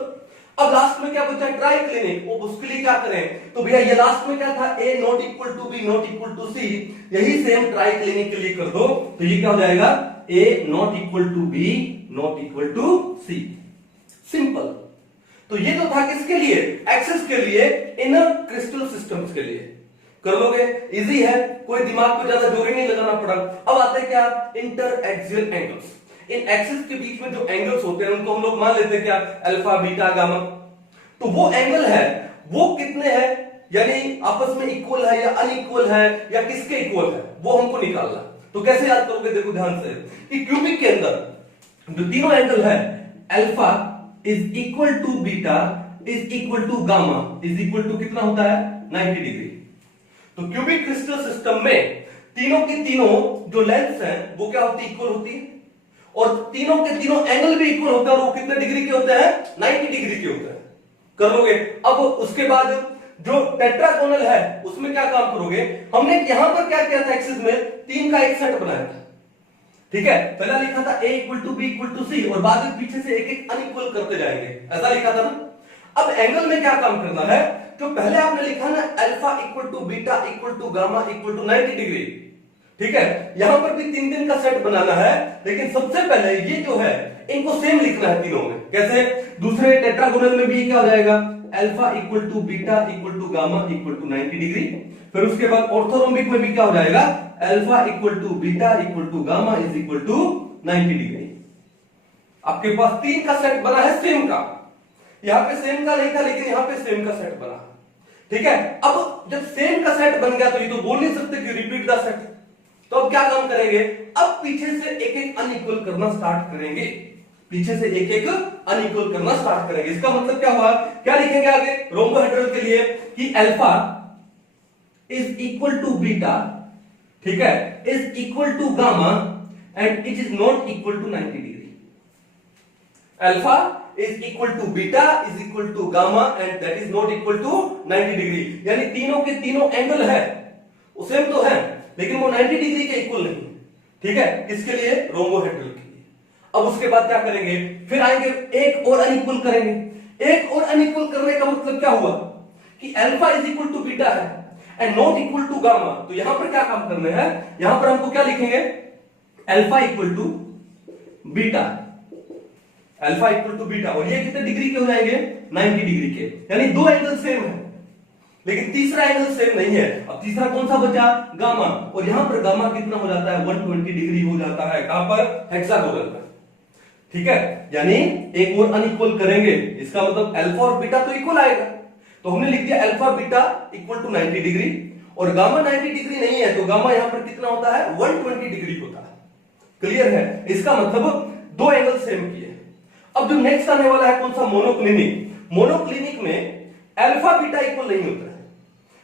अब लास्ट में क्या बचा, ट्राइक्लिनिक। उसके लिए क्या करें, तो भैया ये लास्ट में क्या था, A not equal to B not equal to C, यही सेम ट्राइक्लिनिक के लिए कर दो, तो ये क्या हो जाएगा, A not equal to B not equal to c. Simple. तो ये तो था किसके लिए, एक्सेस के लिए, इनर क्रिस्टल सिस्टम्स के लिए। कर लोगे, इजी है, कोई दिमाग पे ज्यादा जोर ही नहीं लगाना पड़ा। अब आते हैं क्या, इंटर एक्सियल एंगल्स। इन एक्सिस के बीच में जो एंगल्स होते हैं उनको हम लोग मान लेते हैं क्या, अल्फा बीटा गामा। तो वो एंगल है वो कितने हैं, यानी आपस में इक्वल है या अनइक्वल है या किसके इक्वल है, वो हमको निकालना। तो कैसे याद करोगे, देखो ध्यान से कि क्यूबिक के अंदर जो तीनों एंगल है, alpha is equal to beta is equal to gamma is equal to कितना होता है, 90 डिग्री। तो क्यूबिक क्रिस्टल सिस्टम में तीनों की तीनों जो लेंथ्स हैं वो क्या होती है, इक्वल होती है, और तीनों के तीनों एंगल भी इक्वल होते हैं, और वो कितने डिग्री के होते हैं, 90 डिग्री के होते हैं। कर लोगे। अब उसके बाद जो टेट्रागोनल है उसमें क्या काम करोगे, हमने यहां पर क्या किया था, एक्सिस में तीन का एक सेट बनाया था, ठीक है। पहला लिखा था A equal to B equal to C, और बाद में पीछे से एक एक अनइक्वल करते जाएंगे, ऐसा लिखा था ना। अब एंगल में क्या काम करना है, जो पहले आपने लिखा ना, alpha equal to beta equal to gamma equal to 90 degree, ठीक है। यहां पर भी तीन तीन का सेट बनाना है, लेकिन सबसे पहले ये जो है इनको सेम लिखना है तीनों में। कैसे, दूसरे टेट्रागोनल में भी क्या हो जाएगा, alpha equal to beta equal to gamma equal to 90 degree. फिर उसके बाद ऑर्थोरोम्बिक में भी क्या हो जाएगा, alpha equal to beta equal to gamma is equal to 90 degree. आपके पास तीन का सेट बना है सेम का, यहां पे सेम का नहीं था लेकिन यहां पे सेम का सेट बना, ठीक है। अब जब सेम का सेट बन गया तो ये तो बोल नहीं सकते कि रिपीट द सेट। तो अब क्या काम करेंगे, अब पीछे से एक एक अनइक्वल करना स्टार्ट करेंगे, पीछे से एक एक अनइक्वल करना स्टार्ट करेंगे। इसका मतलब क्या हुआ, क्या लिखेंगे आगे रोम्बोहेड्रल के लिए कि alpha is equal to beta, ठीक है, is equal to gamma and it is not equal to 90 degree. Alpha is equal to beta is equal to gamma and that is not equal to 90 degree. यानी तीनों के तीनों angle है वो same तो है लेकिन वो 90 डिग्री के इक्वल नहीं, ठीक है। किसके लिए, रोम्बोहेड्रल के लिए। अब उसके बाद क्या करेंगे, फिर आएंगे एक और अनइक्वल करेंगे। एक और अनइक्वल करने का मतलब क्या हुआ कि alpha is equal to beta है and not equal to gamma. तो यहां पर क्या काम करना है, यहां पर हमको क्या लिखेंगे, alpha equal to beta, alpha equal to beta, और ये कितने डिग्री के हो जाएंगे, 90 डिग्री के। यानी दो एंगल सेम है लेकिन तीसरा एंगल सेम नहीं है। अब तीसरा कौन सा बचा, गामा, और यहां पर गामा कितना हो जाता है, 120 डिग्री हो जाता है। कहां पर, हेक्सागोनल पर, ठीक है। यानी एक और अनइक्वल करेंगे, इसका मतलब अल्फा और बीटा तो इक्वल आएगा। तो हमने लिख दिया alpha beta equal to 90 degree, और गामा 90 डिग्री नहीं है तो गामा यहां पर कितना होता है 120 डिग्री होता है। क्लियर है? इसका मतलब दो एंगल सेम किए। अब जो नेक्स्ट आने वाला है कौन सा, मोनोक्लिनिक। मोनोक्लिनिक में अल्फा बीटा इक्वल नहीं होता है,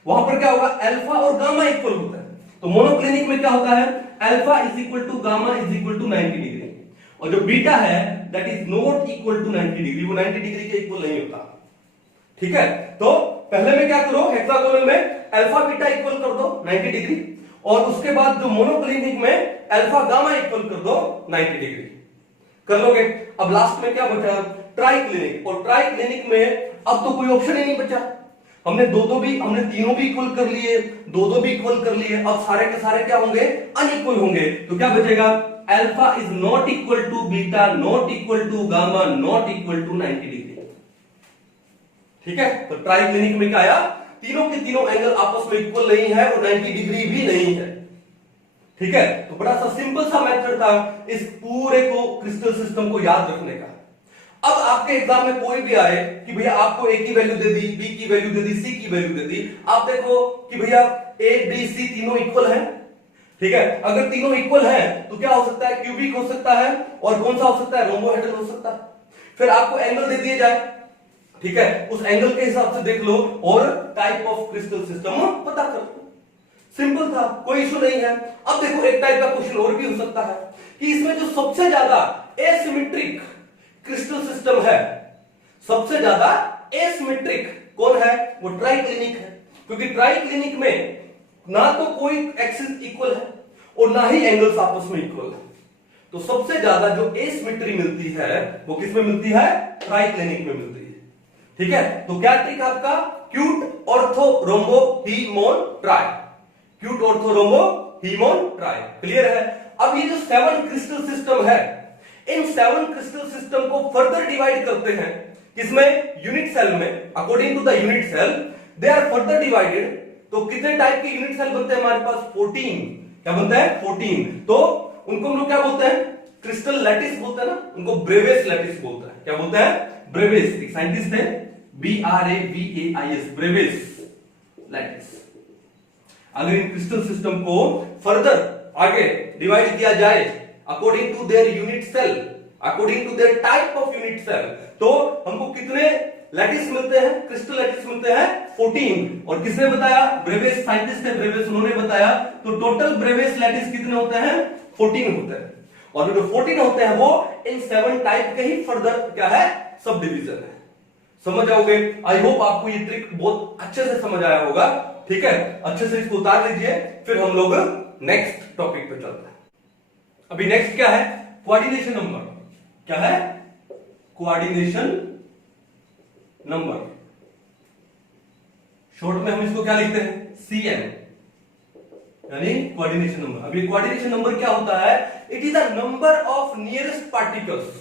वहां पर क्या होगा अल्फा और गामा इक्वल होता है। तो मोनोक्लिनिक में क्या होता है alpha is equal to gamma is equal to 90 degree, और जो बीटा है that is not equal to 90 degree, वो 90 डिग्री के इक्वल नहीं होता। ठीक है, तो पहले में क्या करो, हेक्सागोनल में अल्फा बीटा इक्वल कर दो 90 डिग्री, और उसके बाद जो मोनोक्लिनिक में अल्फा गामा इक्वल कर दो 90 डिग्री। कर लोगे? अब लास्ट में क्या बचा, ट्राइक्लिनिक, और ट्राइक्लिनिक में अब तो कोई ऑप्शन ही नहीं बचा। हमने हमने तीनों भी इक्वल कर लिए, दो भी इक्वल कर लिए, अब सारे के सारे क्या होंगे अनइक्वल होंगे। तो क्या बचेगा, alpha is not equal to beta, not equal to gamma, not equal to 90 degree. ठीक है, तो ट्राइक्लिनिक में क्या आया, तीनों के तीनों एंगल आपस में इक्वल नहीं है और 90 डिग्री भी नहीं है। ठीक है, तो बड़ा सा सिंपल सा मेथड था इस पूरे को क्रिस्टल सिस्टम को याद रखने का। अब आपके एग्जाम में कोई भी आए कि भैया आपको ए की वैल्यू दे दी, बी की वैल्यू दे दी, सी की वैल्यू दे दी, आप देखो कि भैया ए बी सी तीनों इक्वल हैं। ठीक है, अगर तीनों इक्वल हैं तो क्या हो सकता है, क्यूबिक हो सकता है, और कौन सा हो सकता है, रोम्बोहेड्रल हो सकता है। फिर आपको एंगल दे दिए जाए, ठीक है, उस एंगल के हिसाब से देख लो और टाइप ऑफ क्रिस्टल सिस्टम पता कर लो। सिंपल था, कोई इशू नहीं है। अब देखो एक टाइप का क्वेश्चन और भी हो सकता है कि इसमें जो सबसे ज्यादा एसिमेट्रिक क्रिस्टल सिस्टम है, सबसे ज्यादा एसिमेट्रिक कौन है, वो ट्राइक्लिनिक है। क्योंकि ट्राइक्लिनिक में ना तो कोई एक्सिस इक्वल है और ना ही एंगल्स आपस में इक्वल है। तो सबसे ज्यादा जो एसिमेट्री मिलती है वो किसमें मिलती है, ट्राइक्लिनिक में मिलती है। ठीक है, तो क्या ट्रिक आपका, क्यूट ऑर्थो रोम्बो हीमोन ट्राई, क्यूट ऑर्थो रोम्बो हीमोन ट्राई। क्लियर है? अब ये जो 7 क्रिस्टल सिस्टम है, इन 7 क्रिस्टल सिस्टम को फर्दर डिवाइड करते हैं किसमें, यूनिट सेल में। According to the unit cell they are further divided. तो कितने टाइप के यूनिट सेल बनते हैं हमारे पास, 14। क्या बनता है, 14। तो उनको हम लोग क्या बोलते हैं, क्रिस्टल लैटिस बोलते हैं ना, उनको ब्रेवेस लैटिस बोलते हैं। क्या बोलते हैं, ब्रेवेस। एक साइंटिस्ट है BRAVAIS, ब्रेवेस लैटिस। अगर इन क्रिस्टल सिस्टम को फर्दर आगे डिवाइड किया जाए according to their unit cell, according to their type of unit cell, तो हमको कितने लैटिस मिलते हैं, क्रिस्टल लैटिस मिलते हैं 14। और किसने बताया, ब्रेवेस साइंटिस्ट है ब्रेवेस, उन्होंने बताया। तो टोटल ब्रेवेस लैटिस कितने होते हैं, 14 होते हैं। और जो 14 होते हैं वो इन 7 टाइप के ही फर्दर क्या है, सब डिवीजन है। समझ आओगे? आई होप आपको ये ट्रिक बहुत अच्छे से समझ आया होगा। ठीक है, अच्छे से इसको उतार लीजिए, फिर हम लोग नेक्स्ट टॉपिक पे चलते हैं। अभी नेक्स्ट क्या है, कोऑर्डिनेशन नंबर। क्या है, कोऑर्डिनेशन नंबर। शॉर्ट में हम इसको क्या लिखते हैं, CN, यानी कोऑर्डिनेशन नंबर। अभी कोऑर्डिनेशन नंबर क्या होता है, it is a number of nearest particles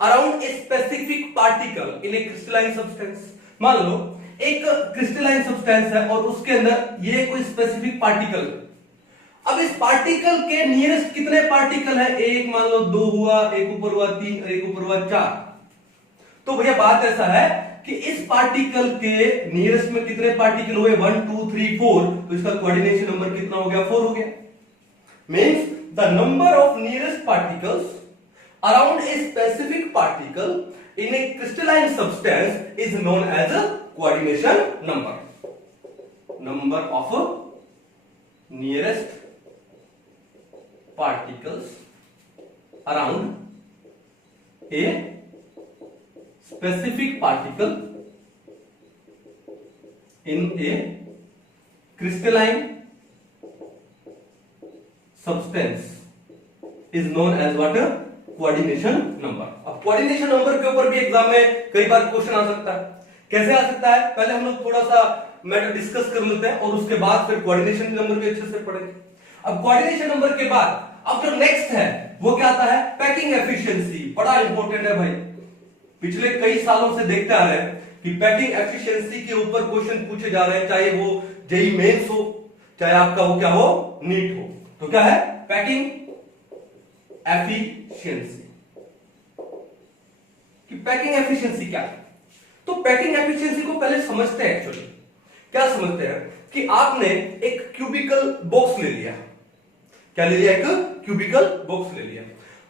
around a specific particle in A crystalline substance. मान लो एक क्रिस्टलाइन सब्सटेंस है और उसके अंदर ये कोई स्पेसिफिक पार्टिकल। अब इस पार्टिकल के नियरेस्ट कितने पार्टिकल है, एक मान लो 2 हुआ, एक ऊपर हुआ 3, एक ऊपर हुआ 4। तो भैया बात ऐसा है कि इस पार्टिकल के नियरेस्ट में कितने पार्टिकल हुए, 1 2 3 4। तो इसका कोऑर्डिनेशन नंबर कितना हो गया, 4 हो गया। Means the number of nearest particles around a specific particle in a crystalline substance is known as a coordination number. Number of nearest particles around a specific particle in a crystalline substance is known as what? Coordination number. अब coordination number के ऊपर भी exam में कई बार question आ सकता है। कैसे आ सकता है, पहले हम लोग थोड़ा सा मैटर डिस्कस कर लेते हैं और उसके बाद फिर कोऑर्डिनेशन नंबर भी अच्छे से पढ़ेंगे। अब कोऑर्डिनेशन नंबर के बाद अब जो नेक्स्ट है वो क्या आता है, पैकिंग एफिशिएंसी। बड़ा इंपॉर्टेंट है भाई, पिछले कई सालों से देखते आ रहे हैं कि पैकिंग एफिशिएंसी के ऊपर क्वेश्चन पूछे जा रहे हैं, चाहे वो जेईई मेंस हो, चाहे आपका वो क्या हो, नीट हो। तो क्या है, पैकिंग एफिशिएंसी। कि पैकिंग एफिशिएंसी क्या है, तो तो पैकिंग एफिशिएंसी को पहले समझते हैं। एक्चुअली क्या समझते हैं कि आपने एक क्यूबिकल बॉक्स ले लिया। क्या ले लिया? एक क्यूबिकल बॉक्स ले लिया।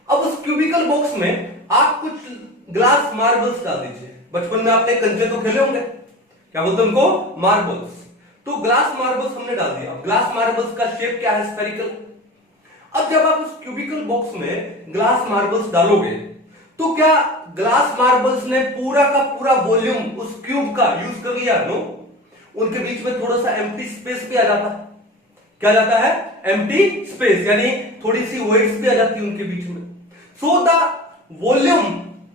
अब उस क्यूबिकल बॉक्स में आप कुछ ग्लास मार्बल्स डाल दीजिए। बचपन में आपने कंचे तो खेले होंगे, क्या बोलते हैं उनको? मार्बल्स। तो ग्लास मार्बल्स हमने डाल दिया। ग्लास मार्बल्स का शेप क्या है? स्फेरिकल। अब जब आप उस क्यूबिकल बॉक्स में ग्लास मार्बल्स डालोगे तो क्या ग्लास मार्बल्स ने पूरा का पूरा वॉल्यूम उस क्यूब का यूज कर लिया? नो। उनके बीच में थोड़ा सा एम्प्टी स्पेस भी आ जाता है। क्या जाता है? एम्प्टी स्पेस, यानी थोड़ी सी वॉइड्स भी आ जाती है उनके बीच में। So the volume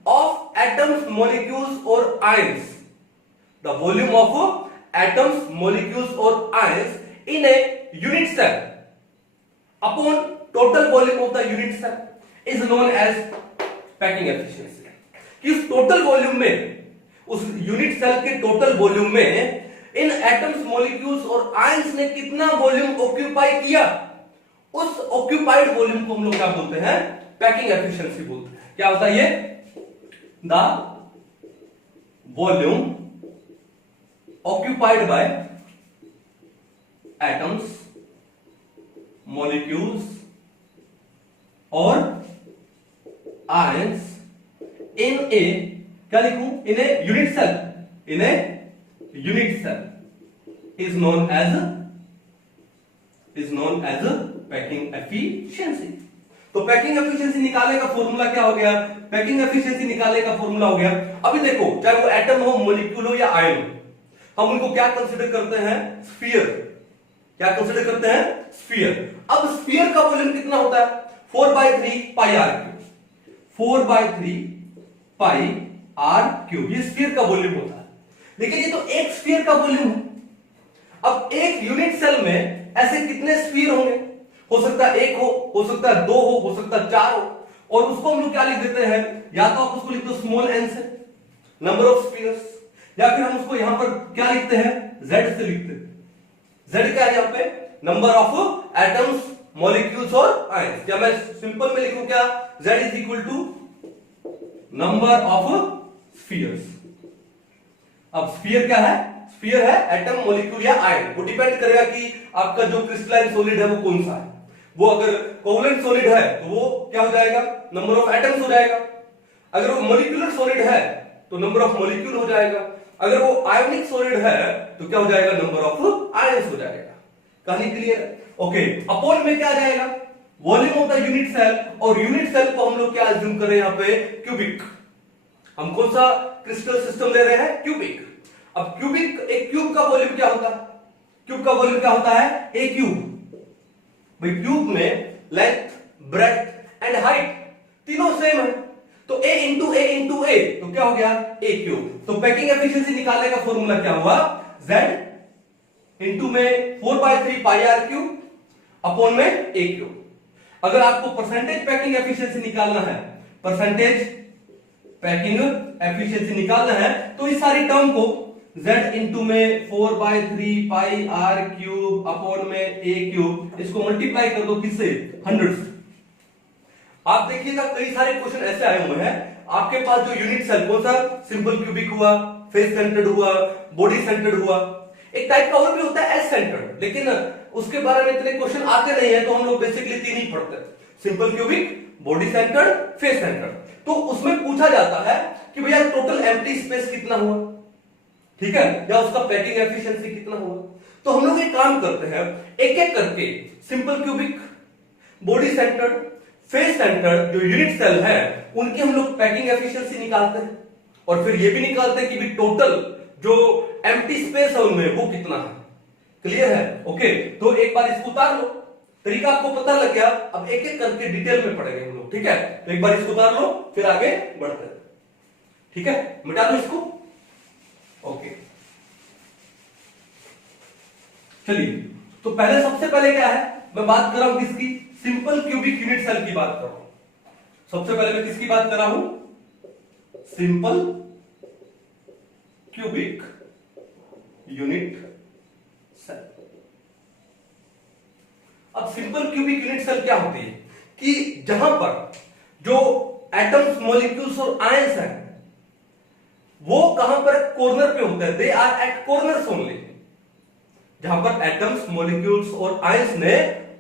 of atoms, molecules और ions, the volume of atoms, molecules or ions in a unit cell upon total volume of the unit cell is known as packing efficiency। कि उस total volume में, उस unit cell के total volume में इन atoms, molecules और ions ने कितना volume occupy किया, उस ऑक्यूपाइड वॉल्यूम को हम लोग क्या बोलते हैं? पैकिंग एफिशिएंसी बोलते हैं। क्या होता है ये? The volume occupied by atoms, molecules or ions in a, क्या लिखूं? in a unit cell, in a unit cell is known as packing efficiency। तो पैकिंग एफिशिएंसी निकालने का फॉर्मूला क्या हो गया? पैकिंग एफिशिएंसी निकालने का फॉर्मूला हो गया, अभी देखो, चाहे वो एटम हो, मॉलिक्यूल हो या आयन हो, हम उनको क्या कंसीडर करते हैं? स्फीयर। क्या कंसीडर करते हैं? स्फीयर। अब स्फीयर का वॉल्यूम कितना होता है? 4/3 pi r cube. 4/3 pi r cube, ये स्फीयर का वॉल्यूम होता है। लेकिन ये तो एक स्फीयर का वॉल्यूम है। अब एक यूनिट सेल में ऐसे कितने स्फीयर होंगे? हो सकता है एक हो सकता है दो हो सकता है चार हो, और उसको हम लोग क्या लिख देते हैं? या तो आप उसको लिख दो स्मॉल एन से, नंबर ऑफ स्फीयर्स, या फिर हम उसको यहां पर क्या लिखते हैं? Z से लिखते हैं। Z क्या है यहां पे? नंबर ऑफ एटम्स, मॉलिक्यूल्स और आयंस। या मैं सिंपल में लिखूं क्या? Z is equal to number of spheres. अब स्फीयर क्या है? स्फीयर है एटम, मॉलिक्यूल या आयन। वो डिपेंड करेगा कि आपका जो क्रिस्टलाइन सॉलिड है वो कौन सा है। वो अगर कोवलेंट सॉलिड है तो वो क्या हो जाएगा? नंबर ऑफ एटम्स हो जाएगा। अगर वो मॉलिक्यूलर सॉलिड है तो नंबर ऑफ मॉलिक्यूल हो जाएगा। अगर वो आयोनिक सॉलिड है तो क्या हो जाएगा? नंबर ऑफ आयंस हो जाएगा। कहानी क्लियर है? ओके। अपॉन में क्या आ जाएगा? Volume of the unit cell, और यूनिट सेल को हम लोग क्या अज्यूम कर रहे हैं यहां पे? क्यूबिक। हम कौन सा क्रिस्टल सिस्टम ले रहे हैं? क्यूबिक। अब क्यूबिक, एक क्यूब का वॉल्यूम क्या होता है? क्यूब का वॉल्यूम क्या होता है? ए क्यूब। भाई क्यूब में लेंथ, ब्रेड्थ एंड हाइट तीनों सेम है, तो a इंटू ए तो क्या हो गया? ए क्यूब। तो पैकिंग एफिशिएंसी निकालने का फॉर्मूला क्या हुआ? z इंटू में 4/3 पाई आर क्यूब अपॉन में ए क्यूब। अगर आपको परसेंटेज पैकिंग एफिशिएंसी निकालना है, परसेंटेज पैकिंग एफिशिएंसी निकालना है, तो इस सारी टर्म को z इंटू में 4/3 पाई आर क्यूब अपॉन में ए क्यूब, इसको मल्टीप्लाई कर दो किससे? 100 से। आप देखिएगा कई सारे क्वेश्चन ऐसे आए हुए हैं, आपके पास जो यूनिट सेल कौन सा? सिंपल क्यूबिक हुआ, फेस सेंटर्ड हुआ, बॉडी सेंटर्ड हुआ, एक टाइप का और भी होता है एस सेंटर्ड, लेकिन उसके बारे में इतने क्वेश्चन आते नहीं है, तो हम लोग बेसिकली तीन ही पढ़ते हैं, simple cubic, body centred, face centred. तो उसमें पूछा जाता है कि भैया टोटल एम्प्टी स्पेस कितना हुआ, ठीक है, या उसका पैकिंग एफिशिएंसी कितना हुआ। तो हम लोग एक काम करते हैं, एक एक करके simple cubic, body centred, face centred जो यूनिट सेल है उनकी हम लोग पैकिंग एफिशिएंसी निकालते हैं, और फिर ये भी निकालते हैं कि भी टोटल जो एम्प्टी स्पेस है उनमें वो कितना है। क्लियर है? ओके। तो एक बार इसको उतार लो, तरीका आपको पता लग गया। अब एक एक करके डिटेल में पढ़ेंगे हम लोग, ठीक है। तो एक बार इसको उतार लो, फिर आगे बढ़ते हैं, ठीक है। मिटा दो इसको। ओके, चलिए। तो पहले सबसे पहले क्या है, मैं बात कर रहा हूं किसकी? सिंपल क्यूबिक यूनिट सेल की बात कर रहा हूं। सबसे पहले मैं किसकी बात कर रहा हूं? Simple cubic unit cell. अब सिंपल क्यूबिक यूनिट सेल क्या होती है कि जहां पर जो एटम्स, मॉलिक्यूल्स और आयंस हैं वो कहां पर कॉर्नर पे होते हैं, they are at corners only. जहां पर एटम्स, मॉलिक्यूल्स और आयंस ने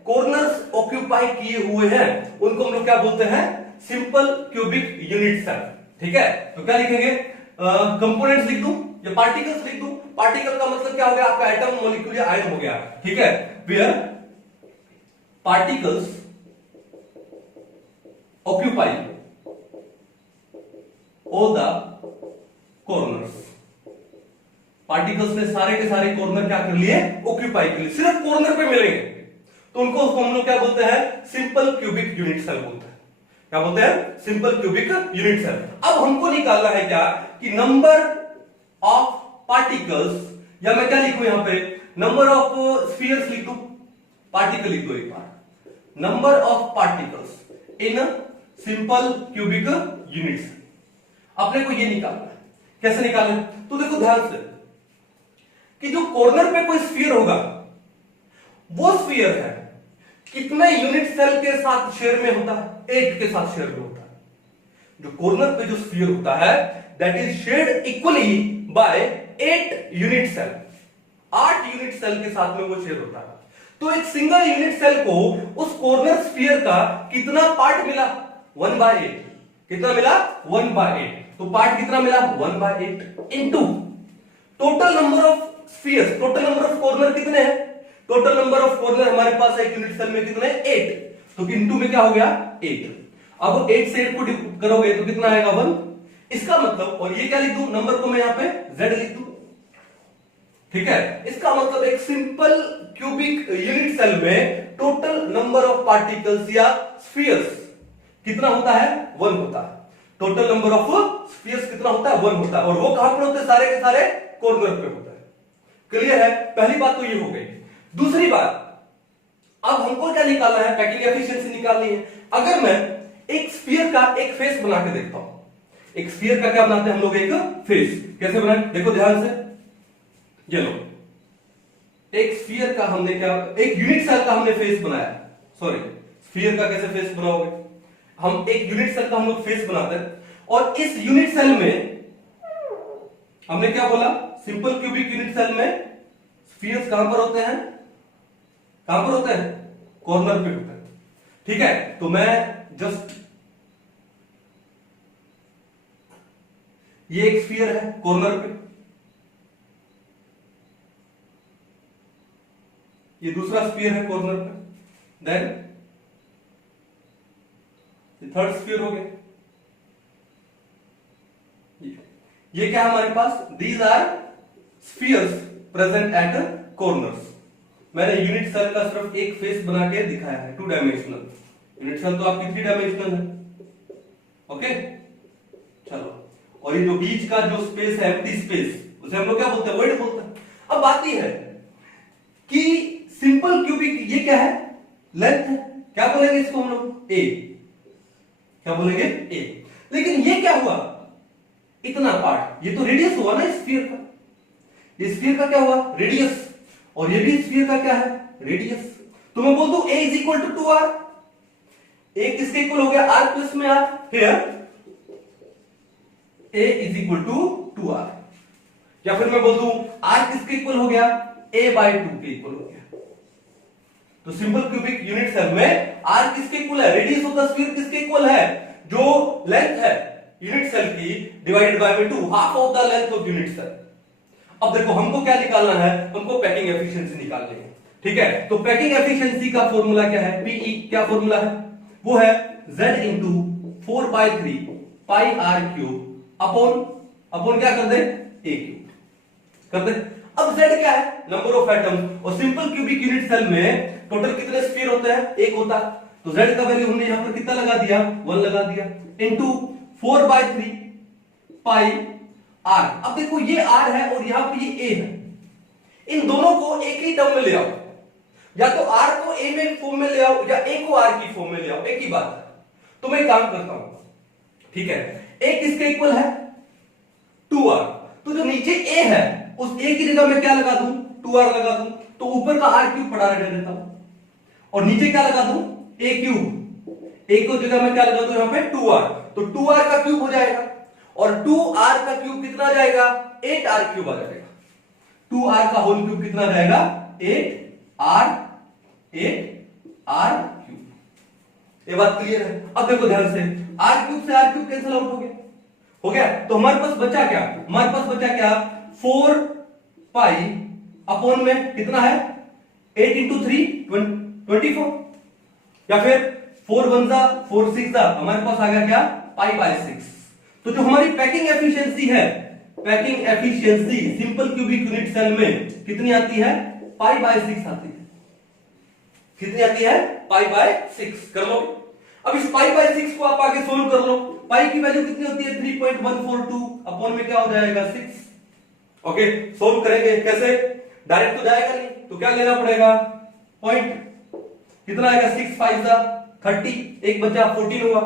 कॉर्नर्स ऑक्यूपाई किए हुए हैं उनको हम लोग क्या बोलते हैं, सिंपल क्यूबिक यूनिट सेल। ठीक है, तो क्या लिखेंगे, कंपोनेंट्स लिख दूं या पार्टिकल्स लिख दूं? पार्टिकल का मतलब क्या हो गया आपका, एटम, मॉलिक्यूल या आयन हो गया। ठीक है, where particles occupy all the corners. Particles ने सारे के सारे कॉर्नर क्या कर लिए, ऑक्यूपाई कर लिए, सिर्फ कॉर्नर पे मिलेंगे, तो उनको हम लोग क्या बोलते हैं, सिंपल क्यूबिक यूनिट सेल बोलते हैं। क्या बोलते हैं, सिंपल क्यूबिक यूनिट सेल। अब हमको निकालना है क्या, कि नंबर ऑफ पार्टिकल्स, या मैं क्या लिखूं यहां पे, नंबर ऑफ स्फीयर्स लिख दूं, पार्टिकल लिख दो एक बार, number of particles in simple cubic unit cell. अपने को ये निकालना है, कैसे निकालना है, तो देखो ध्यान से कि जो कॉर्नर पे कोई स्फीयर होगा, वो स्फीयर है कितने यूनिट सेल के साथ शेयर में होता है, 8 के साथ शेयर में होता है। जो कॉर्नर पे जो स्फीयर होता है that is shared equally by 8 unit cell, 8 unit cell के साथ में वो शेयर होता है। तो एक सिंगल यूनिट सेल को उस कॉर्नर स्फीयर का कितना पार्ट मिला, 1/8। कितना मिला, 1/8। तो पार्ट कितना मिला, 1/8 into total number of spheres, total number of corner कितने हैं, टोटल नंबर ऑफ कॉर्नर हमारे पास एक यूनिट सेल में कितने, 8। तो इनटू में क्या हो गया, 8। अब 8 से 8 को करोगे तो कितना आएगा, 1। इसका मतलब, और ये क्या लिख दूं, नंबर को मैं यहां पे z लिख दूं। ठीक है, इसका मतलब एक सिंपल क्यूबिक यूनिट सेल में टोटल नंबर ऑफ पार्टिकल्स या स्फीयर्स कितना होता है, 1 होता है। टोटल नंबर ऑफ स्फीयर्स कितना होता है, 1 होता है, और वो कहां पर होते हैं, सारे के सारे कॉर्नर पे होता है। क्लियर है, पहली बात तो ये हो गई। दूसरी बात, अब हमको क्या निकालना है, पैकिंग एफिशिएंसी निकालनी है। अगर मैं एक स्फीयर का एक फेस बना के देखता हूं, एक स्फीयर का क्या बनाते हैं हम लोग, एक फेस कैसे बनाए, देखो ध्यान से, ये लो, एक स्फीयर का हमने क्या, एक यूनिट सेल का हमने फेस बनाया, सॉरी स्फीयर का कैसे फेस बनाओगे, हम एक यूनिट सेल का हम लोग फेस बनाते हैं, और इस यूनिट सेल में हमने क्या बोला, सिंपल क्यूबिक यूनिट सेल में स्फीयर्स कहां पर होते हैं, कहां पर होते हैं, कॉर्नर पे होते हैं। ठीक है, तो मैं जस्ट, ये एक स्फीयर है कॉर्नर पे, ये दूसरा स्फीयर है कॉर्नर पे, देन थर्ड स्फीयर हो गया, ये क्या है हमारे पास, these are spheres present at corners. मैंने यूनिट सेल का सिर्फ एक फेस बना के दिखाया है, 2 डायमेंशनल। यूनिट सेल तो आपकी 3 डायमेंशनल है। ओके, चलो, और ये जो बीच का जो स्पेस है, एम्प्टी स्पेस, उसे हम लोग क्या बोलते हैं, वॉइड बोलते हैं। अब बात ये है कि सिंपल क्यूबिक ये क्या है, लेंथ है, क्या बोलेंगे इसको हम लोग, ए, क्या बोलेंगे, ए। लेकिन ये क्या हुआ, इतना पार्ट, ये तो रेडियस हुआ ना स्फीयर का, ये स्फीयर का क्या हुआ, रेडियस, और ये भी स्फीयर का क्या है, रेडियस। तो मैं बोल दूं a is equal to 2r, a किसके इक्वल हो गया, r प्लस में r, here a is equal to 2r, या फिर मैं बोल दूं r किसके इक्वल हो गया, a/2 के इक्वल हो गया। तो सिंपल क्यूबिक यूनिट सेल में r किसके इक्वल है, रेडियस ऑफ द स्फीयर किसके इक्वल है, जो लेंथ है यूनिट सेल की divided by 2, half of the length of unit cell. अब देखो हमको क्या निकालना है, हमको पैकिंग एफिशिएंसी निकालनी है। ठीक है, तो पैकिंग एफिशिएंसी का फॉर्मूला क्या है, पीई, क्या फॉर्मूला है, वो है z into 4/3 pi r cube upon क्या कर दे, a क्यूब कर दे। अब z क्या है, नंबर ऑफ एटम्स, और सिंपल क्यूबिक यूनिट सेल में टोटल कितने स्फीयर होते हैं, एक होता है, तो z का वैल्यू हमने यहां पर कितना लगा दिया, 1 लगा दिया, इंटू 4/3 पाई r। अब देखो ये r है और यहां पे ये a है, इन दोनों को एक ही टर्म में ले आओ, या तो r को a में फॉर्म में ले आओ या a को r की फॉर्म में ले आओ, एक ही बात है। तो मैं काम करता हूं, ठीक है, a किसके इक्वल है, 2r, तो जो नीचे a है उस a की जगह मैं क्या लगा दूं, 2r लगा दूं, तो ऊपर का r क्यूब पड़ा रहने देता हूं, और नीचे क्या लगा दूं, a क्यूब, a को जगह में क्या लगा दूं यहां पे 2r, तो 2r का क्यूब हो जाएगा, और 2r का क्यूब कितना आ जाएगा, 8r क्यूब आ जाएगा। 2r का होल क्यूब कितना आ जाएगा, 8r क्यूब। ये बात क्लियर है। अब देखो ध्यान से, r क्यूब से r क्यूब कैंसिल आउट हो गया। तो हमारे पास बचा क्या, 4 पाई अपॉन में कितना है, 8 इंटू 3 24, या फिर 4 1 जा 4 6 जा, हमारे पास आ गया क्या, पाई बाय 6। तो जो हमारी पैकिंग एफिशिएंसी है, packing efficiency simple cubic unit cell में कितनी आती है, पाई बाय 6 आती है। कितनी आती है, पाई बाय 6। कर लो अब इस पाई बाय 6 को आप आगे सोल्व कर लो। पाई की वैल्यू कितनी होती है, 3.142 अपॉन में क्या हो जाएगा, 6। ओके, सोल्व करेंगे कैसे, डायरेक्ट तो जाएगा नहीं, तो क्या लेना पड़ेगा, पॉइंट। कितना आएगा, 6 5 जा 30, एक बचा 14 हुआ,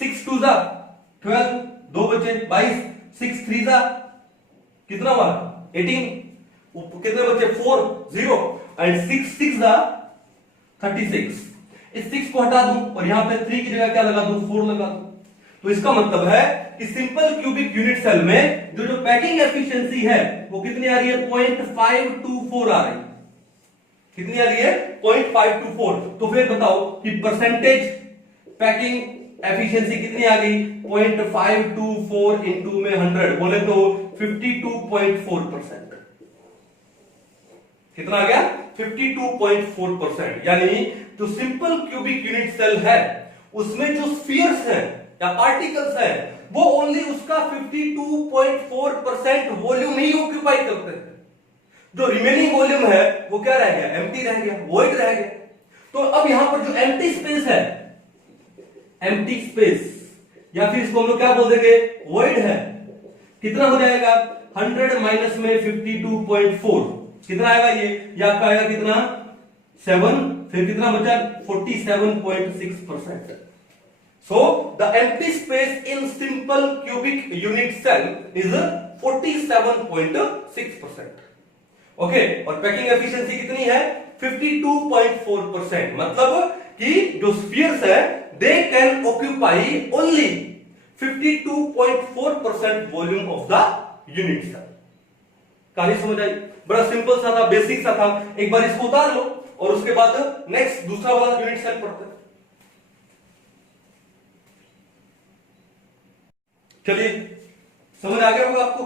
6 2 जा 12, दो बचे 22, 6 3 जा कितना हुआ, 18, कितने बचे 4 0, एंड 6 6 जा 36। इस 6 को हटा दूं और यहां पे 3 की जगह क्या लगा दूं, 4 लगा दूं। तो इसका मतलब है कि सिंपल क्यूबिक यूनिट सेल में जो पैकिंग एफिशिएंसी है वो कितनी आ रही है, 0.524 आ रही है। कितनी आ रही है, 0.524। तो फिर बताओ कि परसेंटेज पैकिंग एफिशिएंसी कितनी आ गई, 0.524 इंटू में 100 बोले तो 52.4%। कितना आ गया, 52.4%। यानी जो सिंपल क्यूबिक यूनिट सेल है उसमें जो स्फीयर्स है या पार्टिकल्स है वो ओनली उसका 52.4% वॉल्यूम ही ऑक्यूपाई करते हैं। जो रिमेनिंग वॉल्यूम है वो क्या रह गया, एम्प्टी रह गया, वॉइड रह गया। तो अब यहां पर जो एम्प्टी स्पेस है, एम्प्टी स्पेस या फिर इसको हम लोग क्या बोल देंगे, वॉइड है, कितना हो जाएगा, 100 माइनस में 52.4 कितना आएगा, ये आपका आएगा कितना, 7, फिर कितना बचा, 47.6%। So the empty space in simple cubic unit cell is 47.6%. Okay, और पैकिंग एफिशिएंसी कितनी है, 52.4%। मतलब कि जो स्फीयर्स है they can occupy only 52.4% volume of the unit cell. कहानी समझ आई, बड़ा सिंपल सा था, बेसिक सा था। एक बार इसको उतार लो और उसके बाद नेक्स्ट दूसरा वाला यूनिट सेल पढ़ते हैं। चलिए, समझ आ गया होगा आपको।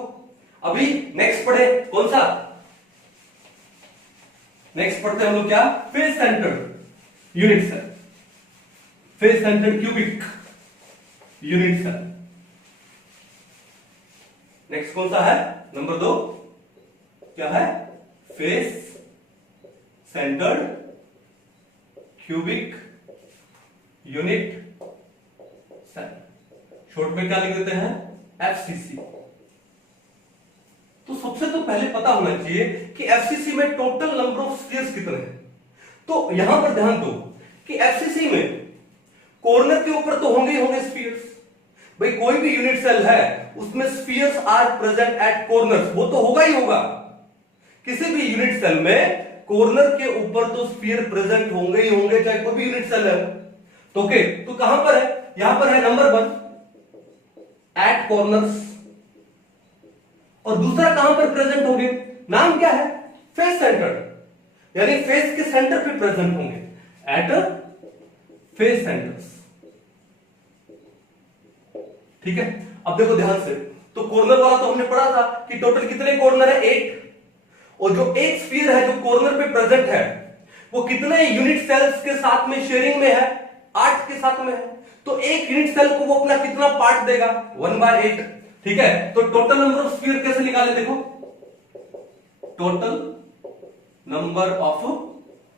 अभी नेक्स्ट पढ़े, कौन सा, नेक्स्ट पढ़ते हैं हम लोग क्या, face centred unit cell, face centred cubic unit cell. Next कौन सा है, नंबर 2 क्या है, face centred cubic unit cell. Short में क्या लिख देते हैं, एफसीसी। तो सबसे तो पहले पता होना चाहिए कि एफसीसी में टोटल नंबर ऑफ स्फीयर्स कितने हैं। तो यहां पर ध्यान दो कि एफसीसी में कॉर्नर के ऊपर तो होंगे ही होंगे स्फीयर्स। भाई कोई भी यूनिट सेल है उसमें spheres are present at corners, वो तो होगा ही होगा। किसी भी यूनिट सेल में कॉर्नर के ऊपर तो स्फीयर प्रेजेंट होंगे ही होंगे, चाहे कोई भी यूनिट सेल है। तो ओके, तो कहां पर है, यहां पर है नंबर 1 एट कॉर्नर्स, और दूसरा कहां पर प्रेजेंट होंगे, नाम क्या है, फेस सेंटर, यानी फेस के सेंटर पे प्रेजेंट होंगे, एट फेस सेंटर्स। ठीक है, अब देखो ध्यान से, तो कॉर्नर वाला तो हमने पढ़ा था कि टोटल कितने कॉर्नर है, 8, और जो एक स्फीयर है जो कॉर्नर पे प्रेजेंट है वो कितने यूनिट सेल्स के साथ में शेयरिंग में है, 8 के साथ में है। तो एक यूनिट सेल को वो अपना कितना पार्ट देगा, 1/8। ठीक है, तो टोटल नंबर ऑफ स्फीयर कैसे निकाले, देखो टोटल नंबर ऑफ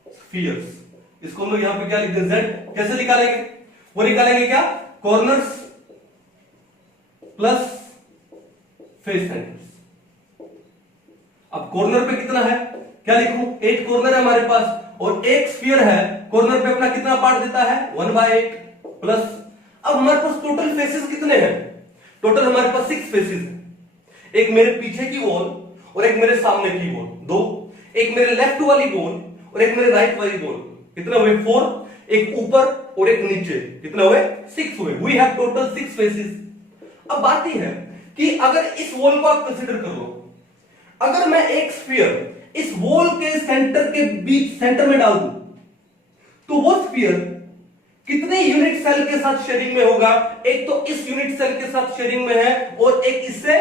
स्फीयर्स, इसको हम लोग यहां पे क्या लिखते हैं, Z। कैसे निकालेंगे, वो निकालेंगे क्या, कॉर्नर्स प्लस फेस सेंटर्स। अब कॉर्नर पे कितना है, क्या लिखूं, 8 कॉर्नर है हमारे पास, और एक स्फीयर है, कॉर्नर पे अपना कितना पार्ट देता है, 1/8 प्लस। अब हमारे पास टोटल फेसेस कितने हैं, टोटल हमारे पास 6 फेसेस हैं। एक मेरे पीछे की वॉल और एक मेरे सामने की वॉल, 2। एक मेरे लेफ्ट वाली वॉल और एक मेरे राइट वाली वॉल, कितने हुए, 4। एक ऊपर और एक नीचे, कितने हुए, 6 हुए। We have total 6 faces. अब बात यह है कि अगर इस वॉल को आप कंसिडर कर लो, अगर मैं एक स्फीयर इस वॉल के सेंटर के बीच सेंटर में डाल दूं, तो वो स्फीयर कितने यूनिट सेल के साथ शेयरिंग में होगा? एक तो इस यूनिट सेल के साथ शेयरिंग में है और एक इससे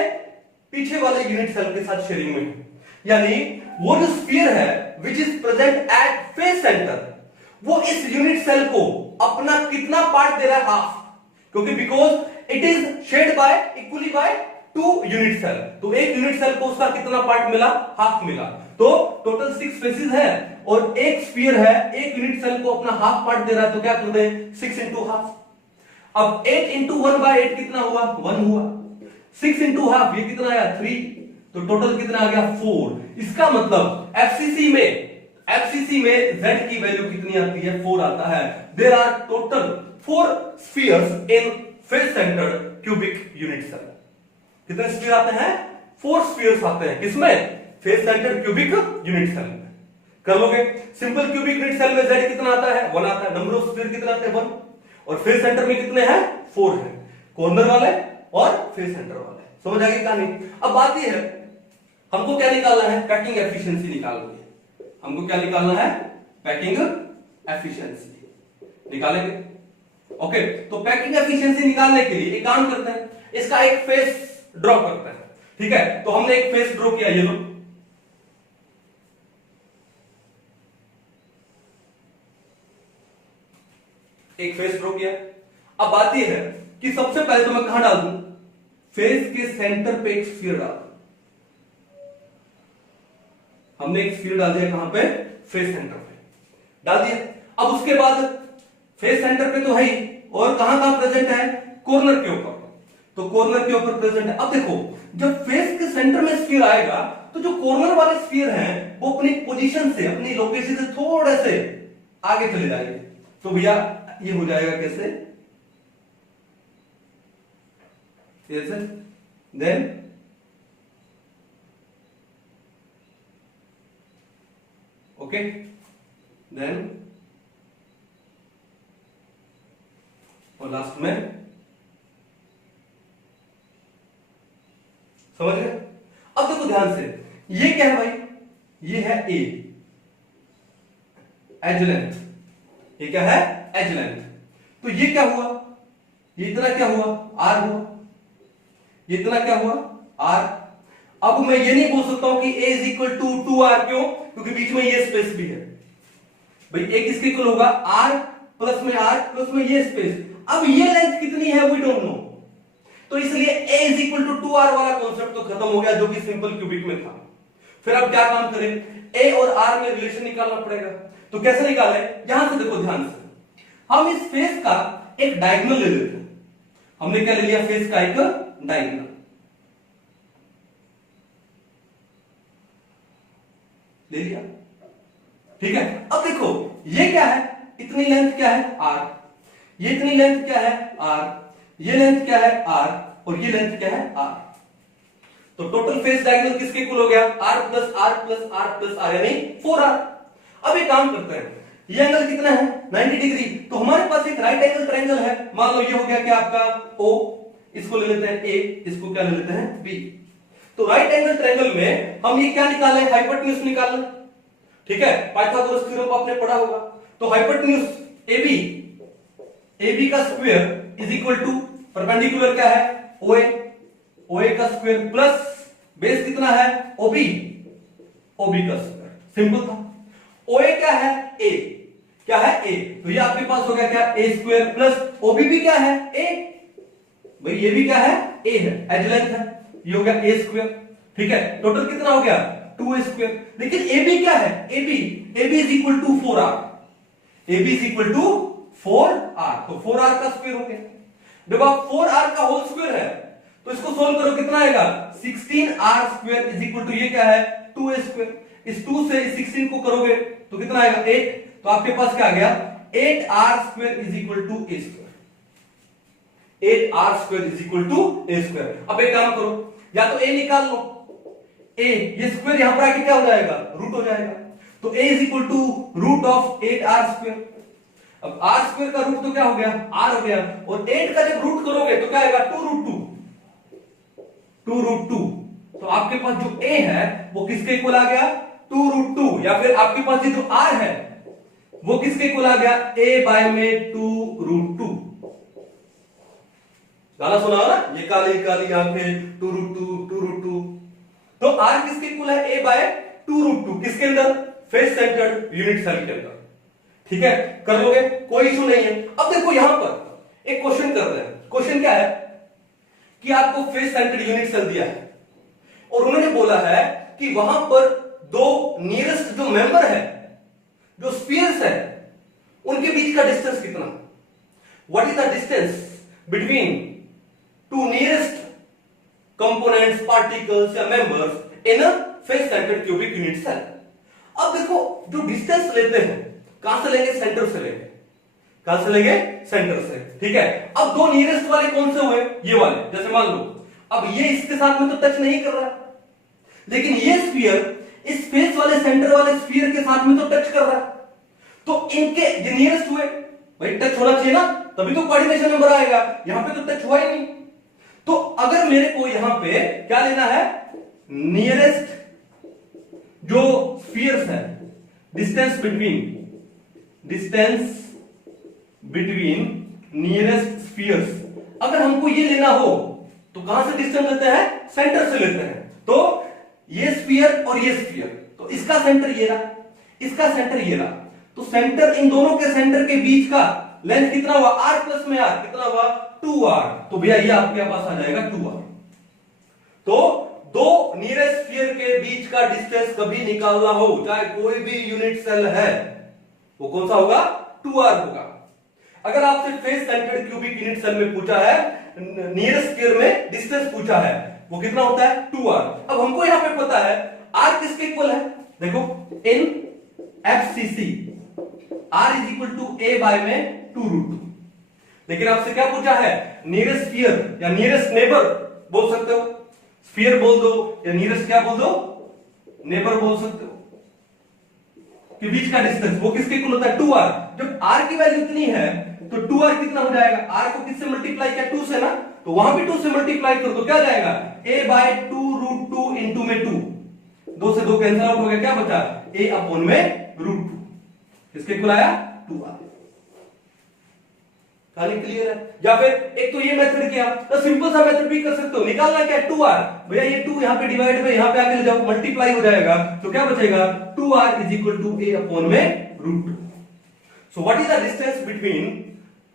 पीछे वाले यूनिट सेल के साथ शेयरिंग में है। यानी वो जो स्फीयर है which is present at face centre, वो इस यूनिट सेल को अपना कितना पार्ट दे रहा है? हाफ, क्योंकि because it is shared by equally by 2 unit cell, तो एक यूनिट सेल को उसका कितना पार्ट मिला? हाफ मिला। तो टोटल 6 फेसेस है और एक स्फीयर है, एक यूनिट सेल को अपना हाफ पार्ट दे रहा है, तो क्या कर दें? 6 इंटू हाफ। अब 8 इंटू 1/8 कितना हुआ? 1 हुआ। 6 इंटू हाफ ये कितना आया? 3, तो टोटल कितना आ गया? 4। इसका मतलब एफसीसी में z की वैल्यू कितनी आती है? 4 आता है। There are total 4 spheres in face centred cubic unit cell. कितने स्फीयर आते हैं? 4 स्फीयर्स आते हैं। किसमें? Face centred cubic unit cell में। कर लोगे? सिंपल क्यूबिक यूनिट सेल में z कितना आता है? 1 आता है। नंबर ऑफ स्फीयर कितना आते हैं? 1। और फेस सेंटर में कितने हैं? 4 है, कॉर्नर वाले और फेस सेंटर वाले। समझ आ गई कहानी? अब बात यह है, हमको क्या निकालना है? पैकिंग एफिशिएंसी निकालनी है। हमको क्या निकालना है? पैकिंग एफिशिएंसी निकालेंगे। ओके, तो पैकिंग एफिशिएंसी निकालने के लिए एक काम करते हैं, इसका एक फेस ड्रॉ करते हैं। ठीक है, तो हमने एक फेस ड्रॉ किया, ये लो। एक फेस ड्रॉ किया। अब बात यह है कि सबसे पहले तो मैं कहां डाल दूं? फेस के सेंटर पे एक स्फीयर डाल। हमने एक स्फीयर डाल दिया, कहां पे? फेस सेंटर पे डाल दिया। अब उसके बाद फेस सेंटर पे तो है ही, और कहां कहां प्रेजेंट है? कॉर्नर के ऊपर। तो कॉर्नर के ऊपर प्रेजेंट है। अब देखो, जब फेस के सेंटर में स्फीयर आएगा तो जो कॉर्नर वाले स्फीयर हैं वो अपनी पोजीशन से, अपनी लोकेशन से थोड़े से आगे चले जाएंगे। तो भैया ये हो जाएगा कैसे? देन ओके, देन और लास्ट में, समझ गए? अब देखो ध्यान से, ये क्या है भाई? ये है ए, एज लेंथ। ये क्या है? Edge length. तो ये क्या हुआ? ये इतना क्या हुआ? आर हुआ। ये इतना क्या हुआ? आर। अब मैं ये नहीं बोल सकता हूं कि a is equal to 2r, क्यों? क्योंकि बीच में ये स्पेस भी है भाई। a किसके इक्वल होगा? r प्लस में r प्लस में ये स्पेस। अब ये लेंथ कितनी है? We don't know. तो इसलिए a is equal to 2r वाला कॉन्सेप्ट तो खत्म हो गया, जो कि सिंपल क्यूबिक में था। फिर अब क्या काम करें? a और r में रिलेशन निकालना पड़ेगा। तो कैसे निकाले? यहां से देखो ध्यान से, हम इस फेस का एक डायगोनल ले लेते हैं। हमने क्या ले लिया? फेस का एक डायगोनल ले लिया। ठीक है, अब देखो ये क्या है? इतनी लेंथ क्या है? r। ये इतनी लेंथ क्या है? r। ये लेंथ क्या है? r। और ये लेंथ क्या है? r। तो टोटल फेस डायगोनल किसके इक्वल हो गया? r plus r plus r plus r, यानी 4r। अब एक काम करते हैं, ये एंगल कितना है? 90 डिग्री। तो हमारे पास एक राइट एंगल ट्रायंगल है। मान लो ये हो गया क्या आपका? o। इसको ले लेते हैं a, इसको क्या ले लेते हैं? b। तो राइट एंगल ट्रायंगल में हम ये क्या निकाले? हाइपोटेन्यूज निकालना। ठीक है, पाइथागोरस थ्योरम को आपने पढ़ा होगा। तो हाइपोटेन्यूज AB का square is equal to perpendicular क्या है? OA का स्क्वायर प्लस बेस कितना है? OB का स्क्वायर। सिंपल था। OA क्या है? A। क्या है? A। तो ये आपके पास हो गया क्या? A स्क्वायर प्लस OB भी क्या है? A। भाई ये भी क्या है? A है, एज लेंथ है। ये हो गया A स्क्वायर। ठीक है, टोटल कितना हो गया? 2A square. लेकिन AB क्या है? AB is equal to 4R। AB is equal to 4R, तो 4R का स्क्वायर हो गया। जब आप 4R का होल स्क्वायर है तो इसको सोल्व करो, कितना आएगा? 16R square is equal to ये क्या है? 2A square. इस 2 से इस 16 को करोगे तो कितना आएगा? 8। तो आपके पास क्या आ गया? 8R square is equal to A square. 8R square is equal to A square. अब एक काम करो, या तो A निकाल लो, A, ये स्क्वायर यहां पर आके क्या हो जाएगा? रूट हो जाएगा। तो A is equal to root of 8R square. अब R स्क्वायर का रूट तो क्या हो गया? R हो गया। और 8 का जब रूट करोगे तो क्या आएगा? 2 रूट 2। 2√2। तो आपके पास जो a है वो किसके इक्वल आ गया 2√2, या फिर आपके पास ये जो r है वो किसके इक्वल आ गया a बाय में 2√2। गाना सुना हो ना, ये काली काली आंखें 2√2। तो r किसके इक्वल है a बाय 2√2, किसके अंदर फेस सेंटर्ड यूनिट सेल के अंदर। ठीक है, कर लोगे, कोई इशू नहीं है। अब देखो यहां पर एक क्वेश्चन कर रहे हैं। क्वेश्चन क्या है कि आपको फेस सेंटर्ड यूनिट सेल दिया है और उन्होंने बोला है कि वहां पर दो नियरेस्ट जो मेंबर है, जो स्फीयर्स है, उनके बीच का डिस्टेंस कितना, what is the distance between two nearest components, particles या members in a face centred cubic unit cell. अब देखो जो डिस्टेंस लेते हैं कहां से लेंगे, सेंटर से लेंगे। कहां से लेंगे, सेंटर से। ठीक है, अब दो नियरेस्ट वाले कौन से हुए, ये वाले। जैसे मान लो अब ये इसके साथ में तो टच नहीं कर रहा, लेकिन ये स्फीयर इस फेस वाले सेंटर वाले स्फीयर के साथ में तो टच कर रहा है। तो इनके ये नियरेस्ट हुए, भाई टच होना चाहिए ना, तभी तो कोऑर्डिनेशन नंबर आएगा। यहां पे तो टच हुआ ही नहीं। तो अगर मेरे को यहां पे क्या लेना है, नियरेस्ट जो स्फीयर्स है, डिस्टेंस बिटवीन नियरेस्ट स्फीयर्स, अगर हमको ये लेना हो तो कहां से डिस्टेंस लेते हैं, सेंटर से लेते हैं। तो ये स्फीयर और ये स्फीयर, तो इसका सेंटर ये रहा, इसका सेंटर ये रहा। तो सेंटर, इन दोनों के सेंटर के बीच का लेंथ कितना हुआ, r प्लस में r कितना हुआ 2r। तो भैया ये आपके पास आ जाएगा 2r। तो दो नियरेस्ट स्फीयर के बीच का डिस्टेंस कभी निकालना हो, चाहे कोई भी यूनिट सेल है, वो कौन सा होगा, 2r होगा। अगर आपसे face centred cubic unit cell में पूछा है, नियरेस्ट स्फीयर में डिस्टेंस पूछा है, वो कितना होता है 2r। अब हमको यहां पे पता है r किसके इक्वल है, देखो in FCC r is equal to a by में 2√2। लेकिन आपसे क्या पूछा है, नियरेस्ट स्फीयर या नियरेस्ट नेबर बोल सकते हो, स्फीयर बोल दो या नियरेस्ट क्या बोल दो, नेबर बोल सकते हो, के बीच का डिस्टेंस वो किसके इक्वल होता है 2r। जब r की वैल्यू इतनी है तो 2r कितना हो जाएगा, r को किससे मल्टीप्लाई किया 2 से ना, तो वहां भी 2 से मल्टीप्लाई कर दो, क्या जाएगा a बाय 2√2 इंटू में 2, 2 से 2 कैंसिल आउट हो गया, क्या बचा a अपॉन में √2, किसके इक्वल आया 2r। कहानी क्लियर है। या फिर एक तो ये मेथड किया, तो सिंपल सा मेथड भी कर सकते हो, निकालना क्या 2r, भैया ये 2 यहां पे डिवाइड में यहां पे आके ले जाओ, मल्टीप्लाई हो जाएगा, तो क्या बचेगा 2r is equal to a upon में √2। So what is the distance between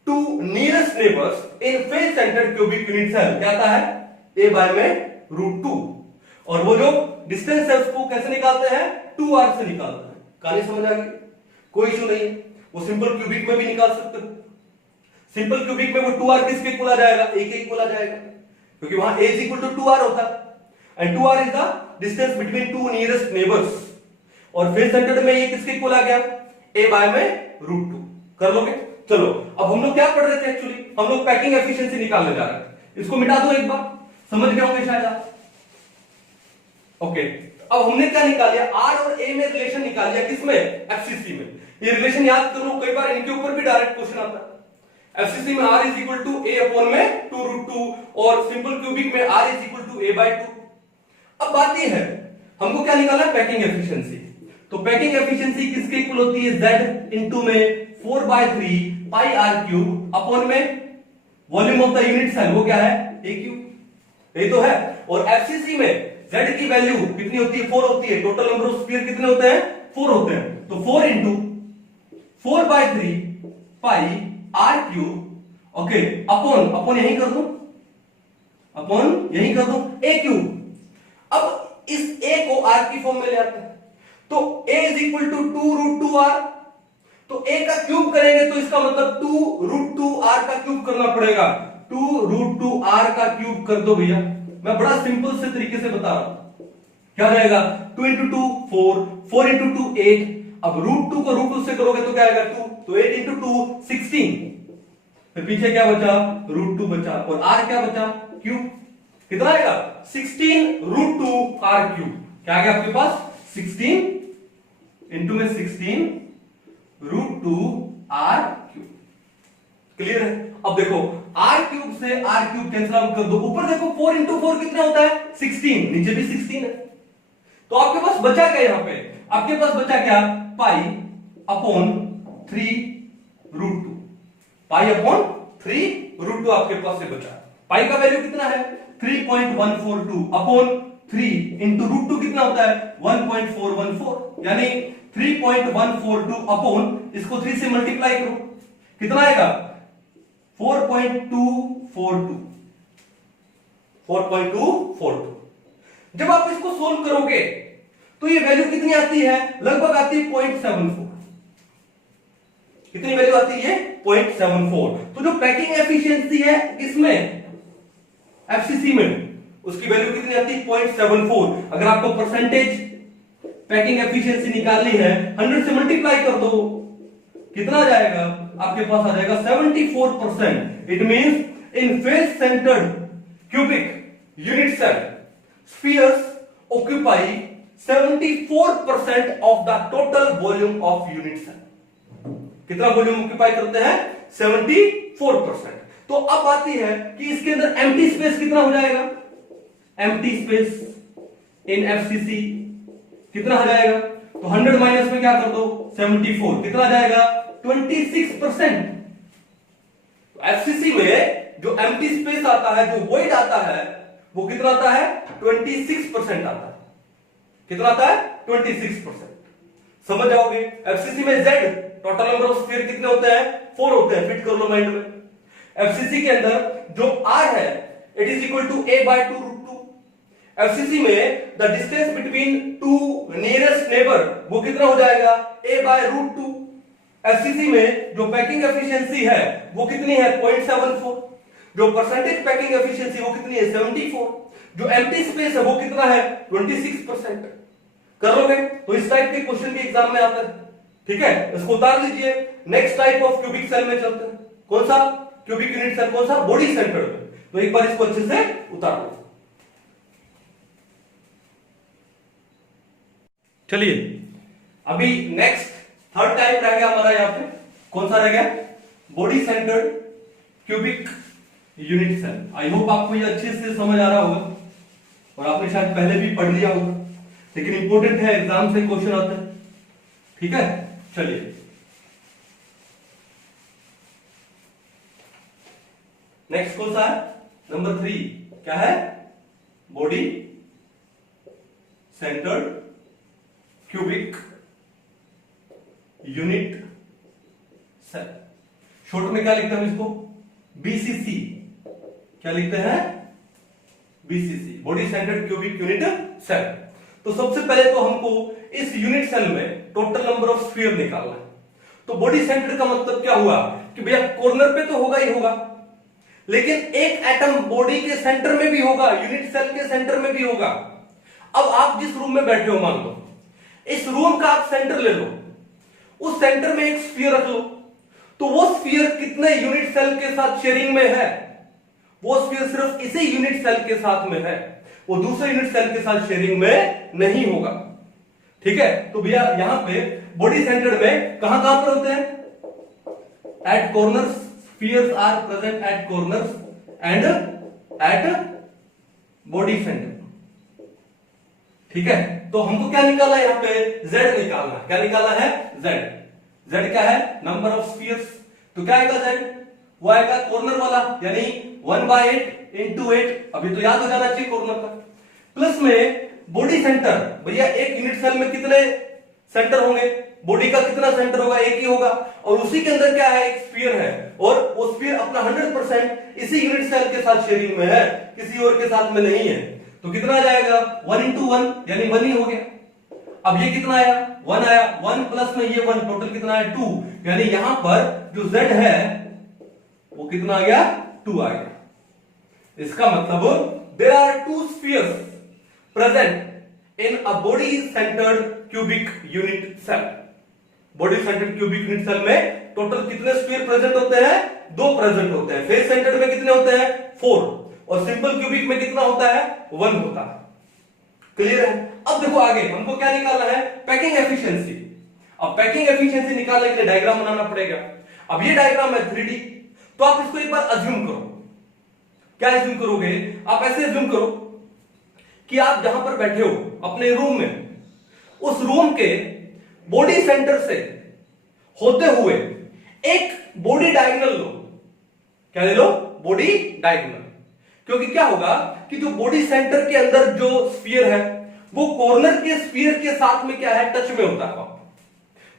two nearest neighbours in face centred cubic unit cell, क्या आता है a बाय में √2। और वो जो डिस्टेंस है उसको कैसे निकालते हैं, 2r से निकालते हैं। कहानी समझ आ गई, कोई इशू नहीं है। वो सिंपल क्यूबिक में भी निकाल सकते हो, सिंपल क्यूबिक में वो 2r किसके इक्वल आ जाएगा, a के इक्वल आ जाएगा, क्योंकि वहां a is equal to 2r होता है, and 2r is the distance between two nearest neighbours. और फेस सेंटर्ड में ये किसके इक्वल आ गया, a बाय में √2। कर लोगे, चलो अब हम लोग क्या पढ़ रहे थे एक्चुअली, हम लोग पैकिंग एफिशिएंसी निकालने जा रहे हैं। इसको मिटा दो एक बार, समझ गए होंगे शायद आप। ओके, अब हमने क्या निकाल लिया, r और a में रिलेशन निकाल लिया, किसमें, FCC में। ये रिलेशन याद कर लो, कई बार इनके ऊपर भी डायरेक्ट क्वेश्चन आता है। FCC में r is equal to a upon में 2√2 और सिंपल क्यूबिक में r is equal to a by 2। अब बात ये है, हमको क्या निकालना है, पैकिंग एफिशिएंसी। तो पैकिंग एफिशिएंसी किसके इक्वल होती है, z इनटू में 4/3 पाई r क्यूब अपॉन में volume of the unit cell, वो क्या है a क्यूब, यही तो है। और FCC में z की वैल्यू कितनी होती है, 4 होती है। टोटल नंबर ऑफ स्फीयर कितने होते हैं, 4 होते हैं। तो 4 into 4/3 pi r cube, okay, upon यही कर दो, अपॉन यही कर दो a क्यूब। अब इस a को r की फॉर्म में ले आते हैं, तो a is equal to 2√2r। तो a का क्यूब करेंगे तो इसका मतलब 2√2r का क्यूब करना पड़ेगा। 2√2r का क्यूब कर दो भैया, मैं बड़ा सिंपल से तरीके से बता रहा हूं। क्या जाएगा, 2 इंटू 2 4, 4 इंटू 2 8। अब √2 को √2 से करोगे तो क्या आएगा 2, तो 8 इंटू 2 16। फिर पीछे क्या बचा, √2 बचा, और r क्या बचा, क्यूब। कितना आएगा 16√2r क्यूब। क्या आ गया आपके पास 16 इंटू में 16 √2r क्यूब। क्लियर है। अब देखो आर क्यूब से आर क्यूब कैंसिल आउट कर दो, ऊपर देखो 4 इंटू 4 कितना होता है 16, नीचे भी 16 है, तो आपके पास बचा क्या यहां पे, आपके पास बचा क्या पाई अपॉन 3√2, पाई अपॉन 3√2 आपके पास से बचा। पाई का वैल्यू कितना है 3.142 अपॉन 3 इंटू √2 कितना होता है 1.414, यानी 3.142 अपॉन इसको 3 से मल्टीप्लाई करो कितना आएगा 4.242, 4.242। जब आप इसको सोल्व करोगे तो ये वैल्यू कितनी आती है, लगभग आती है 0.74, कितनी वैल्यू आती है 0.74। तो जो पैकिंग एफिशिएंसी है किसमें एफसीसी में, उसकी वैल्यू कितनी आती है 0.74। अगर आपको परसेंटेज पैकिंग एफिशिएंसी निकालनी है 100 से मल्टीप्लाई कर दो, कितना आ जाएगा आपके पास आ जाएगा 74%। It means in face centred cubic unit cell spheres occupy 74% of the total volume of unit cell। कितना वॉल्यूम ऑक्यूपाई करते हैं 74%। तो अब आती है कि इसके अंदर एम्प्टी स्पेस कितना हो जाएगा, एम्प्टी स्पेस इन एफसीसी कितना हो जाएगा, तो 100 माइनस में क्या कर दो 74, कितना आ जाएगा 26%। एफसीसी में जो एम्प्टी स्पेस आता है, जो वॉइड आता है, वो कितना आता है 26% आता है, कितना आता है 26%। समझ जाओगे। एफसीसी में Z total number of sphere कितने होते हैं 4 होते हैं, फिट कर लो माइंड में। एफसीसी के अंदर जो आर है it is equal to a/2√2। FCC में the distance between two nearest neighbour वो कितना हो जाएगा a/√2। एफसीसी में जो पैकिंग एफिशिएंसी है वो कितनी है 0.74, जो परसेंटेज पैकिंग एफिशिएंसी वो कितनी है 74, जो एम्प्टी स्पेस है वो कितना है 26%। कर लोगे तो इस टाइप के क्वेश्चन भी एग्जाम में आते हैं, ठीक है, इसको उतार लीजिए। Next type of cubic cell में चलते हैं, कौन सा क्यूबिक यूनिट सेल, कौन सा बॉडी सेंटर्ड में। तो एक बार इसको अच्छे से उतार लो। चलिए अभी नेक्स्ट थर्ड टाइप रह गया हमारा यहां पे, कौन सा रह गया body centred cubic unit cell. I hope आपको ये अच्छे से समझ आ रहा होगा और आपने शायद पहले भी पढ़ लिया होगा, लेकिन इंपॉर्टेंट है, एग्जाम से क्वेश्चन आते हैं, ठीक है। चलिए नेक्स्ट कौन सा है नंबर 3, क्या है body centred cubic unit cell. Short में क्या लिखते हैं इसको बीसीसी, क्या लिखते हैं BCC, body centred cubic unit cell. तो सबसे पहले तो हमको इस यूनिट सेल में टोटल नंबर ऑफ स्फीयर निकालना है। तो बॉडी सेंटर्ड का मतलब क्या हुआ कि भैया कॉर्नर पे तो होगा ही होगा, लेकिन एक एटम बॉडी के सेंटर में भी होगा, यूनिट सेल के सेंटर में भी होगा। अब आप जिस रूम में बैठे हो, मान लो इस रूम का आप सेंटर ले लो, उस सेंटर में एक स्फीयर रख लो, तो वो स्फीयर कितने यूनिट सेल के साथ शेयरिंग में है, वो स्फीयर सिर्फ इसी यूनिट सेल के साथ में है, वो दूसरे यूनिट सेल के साथ शेयरिंग में नहीं होगा, ठीक है। तो भैया यहां पे बॉडी सेंटर्ड में कहां कहां पर होते हैं, at corners, spheres are present at corners and at body centre, ठीक है। तो हमको क्या निकाला यहां पे z निकालना, क्या निकाला है z। z क्या है नंबर ऑफ स्फीयर्स, तो क्या आएगा z, वो आएगा कॉर्नर वाला, यानी 1/8 इंटू 8, अभी तो याद हो जाना चाहिए कॉर्नर का, प्लस में बॉडी सेंटर। भैया एक यूनिट सेल में कितने सेंटर होंगे, बॉडी का कितना सेंटर होगा, एक ही होगा, और उसी के अंदर क्या है एक स्फीयर है, और वो स्फीयर अपना 100% इसी यूनिट सेल के साथ शेयरिंग में है, किसी और के साथ में नहीं है। तो कितना आ जाएगा 1 इंटू 1 यानी 1 ही हो गया। अब ये कितना आया 1 आया, 1 प्लस में ये 1, टोटल कितना आया 2, यानी यहां पर जो z है वो कितना आ गया 2 आ गया। इसका मतलब there are 2 spheres present in a body centred cubic unit cell. Body centred cubic unit cell में टोटल कितने स्फीयर प्रेजेंट होते हैं, 2 प्रेजेंट होते हैं। फेस सेंटर्ड में कितने होते हैं 4, और सिंपल क्यूबिक में कितना होता है 1 होता है। क्लियर है। अब देखो आगे हमको क्या निकालना है, पैकिंग एफिशिएंसी। अब पैकिंग एफिशिएंसी निकालने के लिए डायग्राम बनाना पड़ेगा। अब ये डायग्राम है 3D, तो आप इसको एक बार अज्यूम करो, क्या एज्यूम करोगे? आप ऐसे एज्यूम करो कि आप जहां पर बैठे हो अपने रूम में, उस रूम के बॉडी सेंटर से होते हुए एक बॉडी डायगोनल लो। क्या ले लो? Body diagonal. क्योंकि क्या होगा कि जो बॉडी सेंटर के अंदर जो स्फीयर है वो कॉर्नर के स्फीयर के साथ में क्या है, टच में होता है।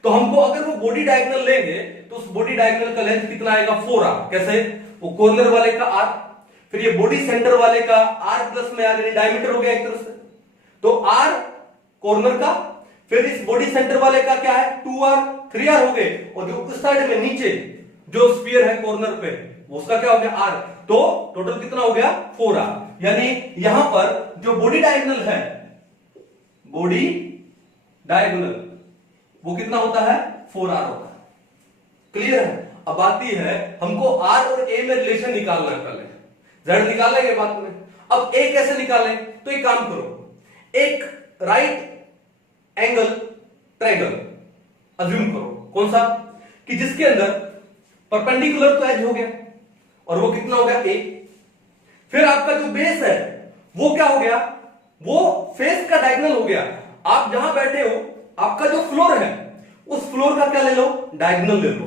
तो हमको अगर वो बॉडी डायगोनल लेंगे तो उस बॉडी डायगोनल का लेंथ कितना आएगा? 4r। कैसे? वो कॉर्नर वाले का r, फिर ये बॉडी सेंटर वाले का r प्लस में r, यानी डायमीटर हो गया एक तरह से। तो r कॉर्नर का, फिर इस बॉडी सेंटर वाले का क्या है? 2r, 3r हो गए, और जो उस साइड में नीचे जो स्फीयर है कॉर्नर पे उसका क्या हो गया? r। तो टोटल कितना हो गया? 4r। यानी यहां पर जो बॉडी डायगोनल है, बॉडी डायगोनल वो कितना होता है? 4r होता है। क्लियर है? अब आती है हमको r और a में रिलेशन निकालना है। पहले z निकालने के बाद में अब a कैसे निकालें? तो एक काम करो, एक राइट एंगल ट्रायंगल अज्यूम करो। कौन सा? कि जिसके अंदर परपेंडिकुलर तो एज हो गया, और वो कितना हो गया? a। फिर आपका जो बेस है वो क्या हो गया? वो फेस का डायगोनल हो गया। आप जहां बैठे हो, आपका जो फ्लोर है उस फ्लोर का क्या ले लो? डायगोनल ले लो।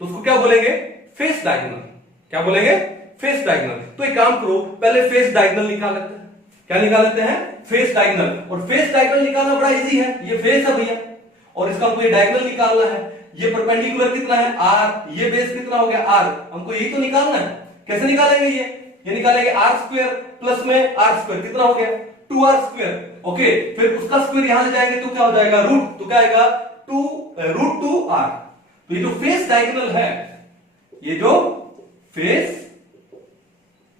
तो उसको क्या बोलेंगे? Face diagonal. क्या बोलेंगे? Face diagonal. तो एक काम करो, पहले फेस डायगोनल निकाल लेते हैं। क्या निकाल लेते हैं? Face diagonal. और फेस डायगोनल निकालना बड़ा इजी है। ये फेस है भैया, और इसका हमको ये डायगोनल निकालना है। ये परपेंडिकुलर कितना है? r। ये बेस कितना हो गया? r। हमको यही तो निकालना है। कैसे निकालेंगे? ये निकालेंगे r स्क्वायर प्लस में r स्क्वायर, कितना हो गया? 2r square. ओके, फिर उसका स्क्वायर यहां ले जाएंगे तो क्या हो जाएगा? रूट। तो क्या आएगा? √2r। तो ये जो फेस डायगोनल है, ये जो फेस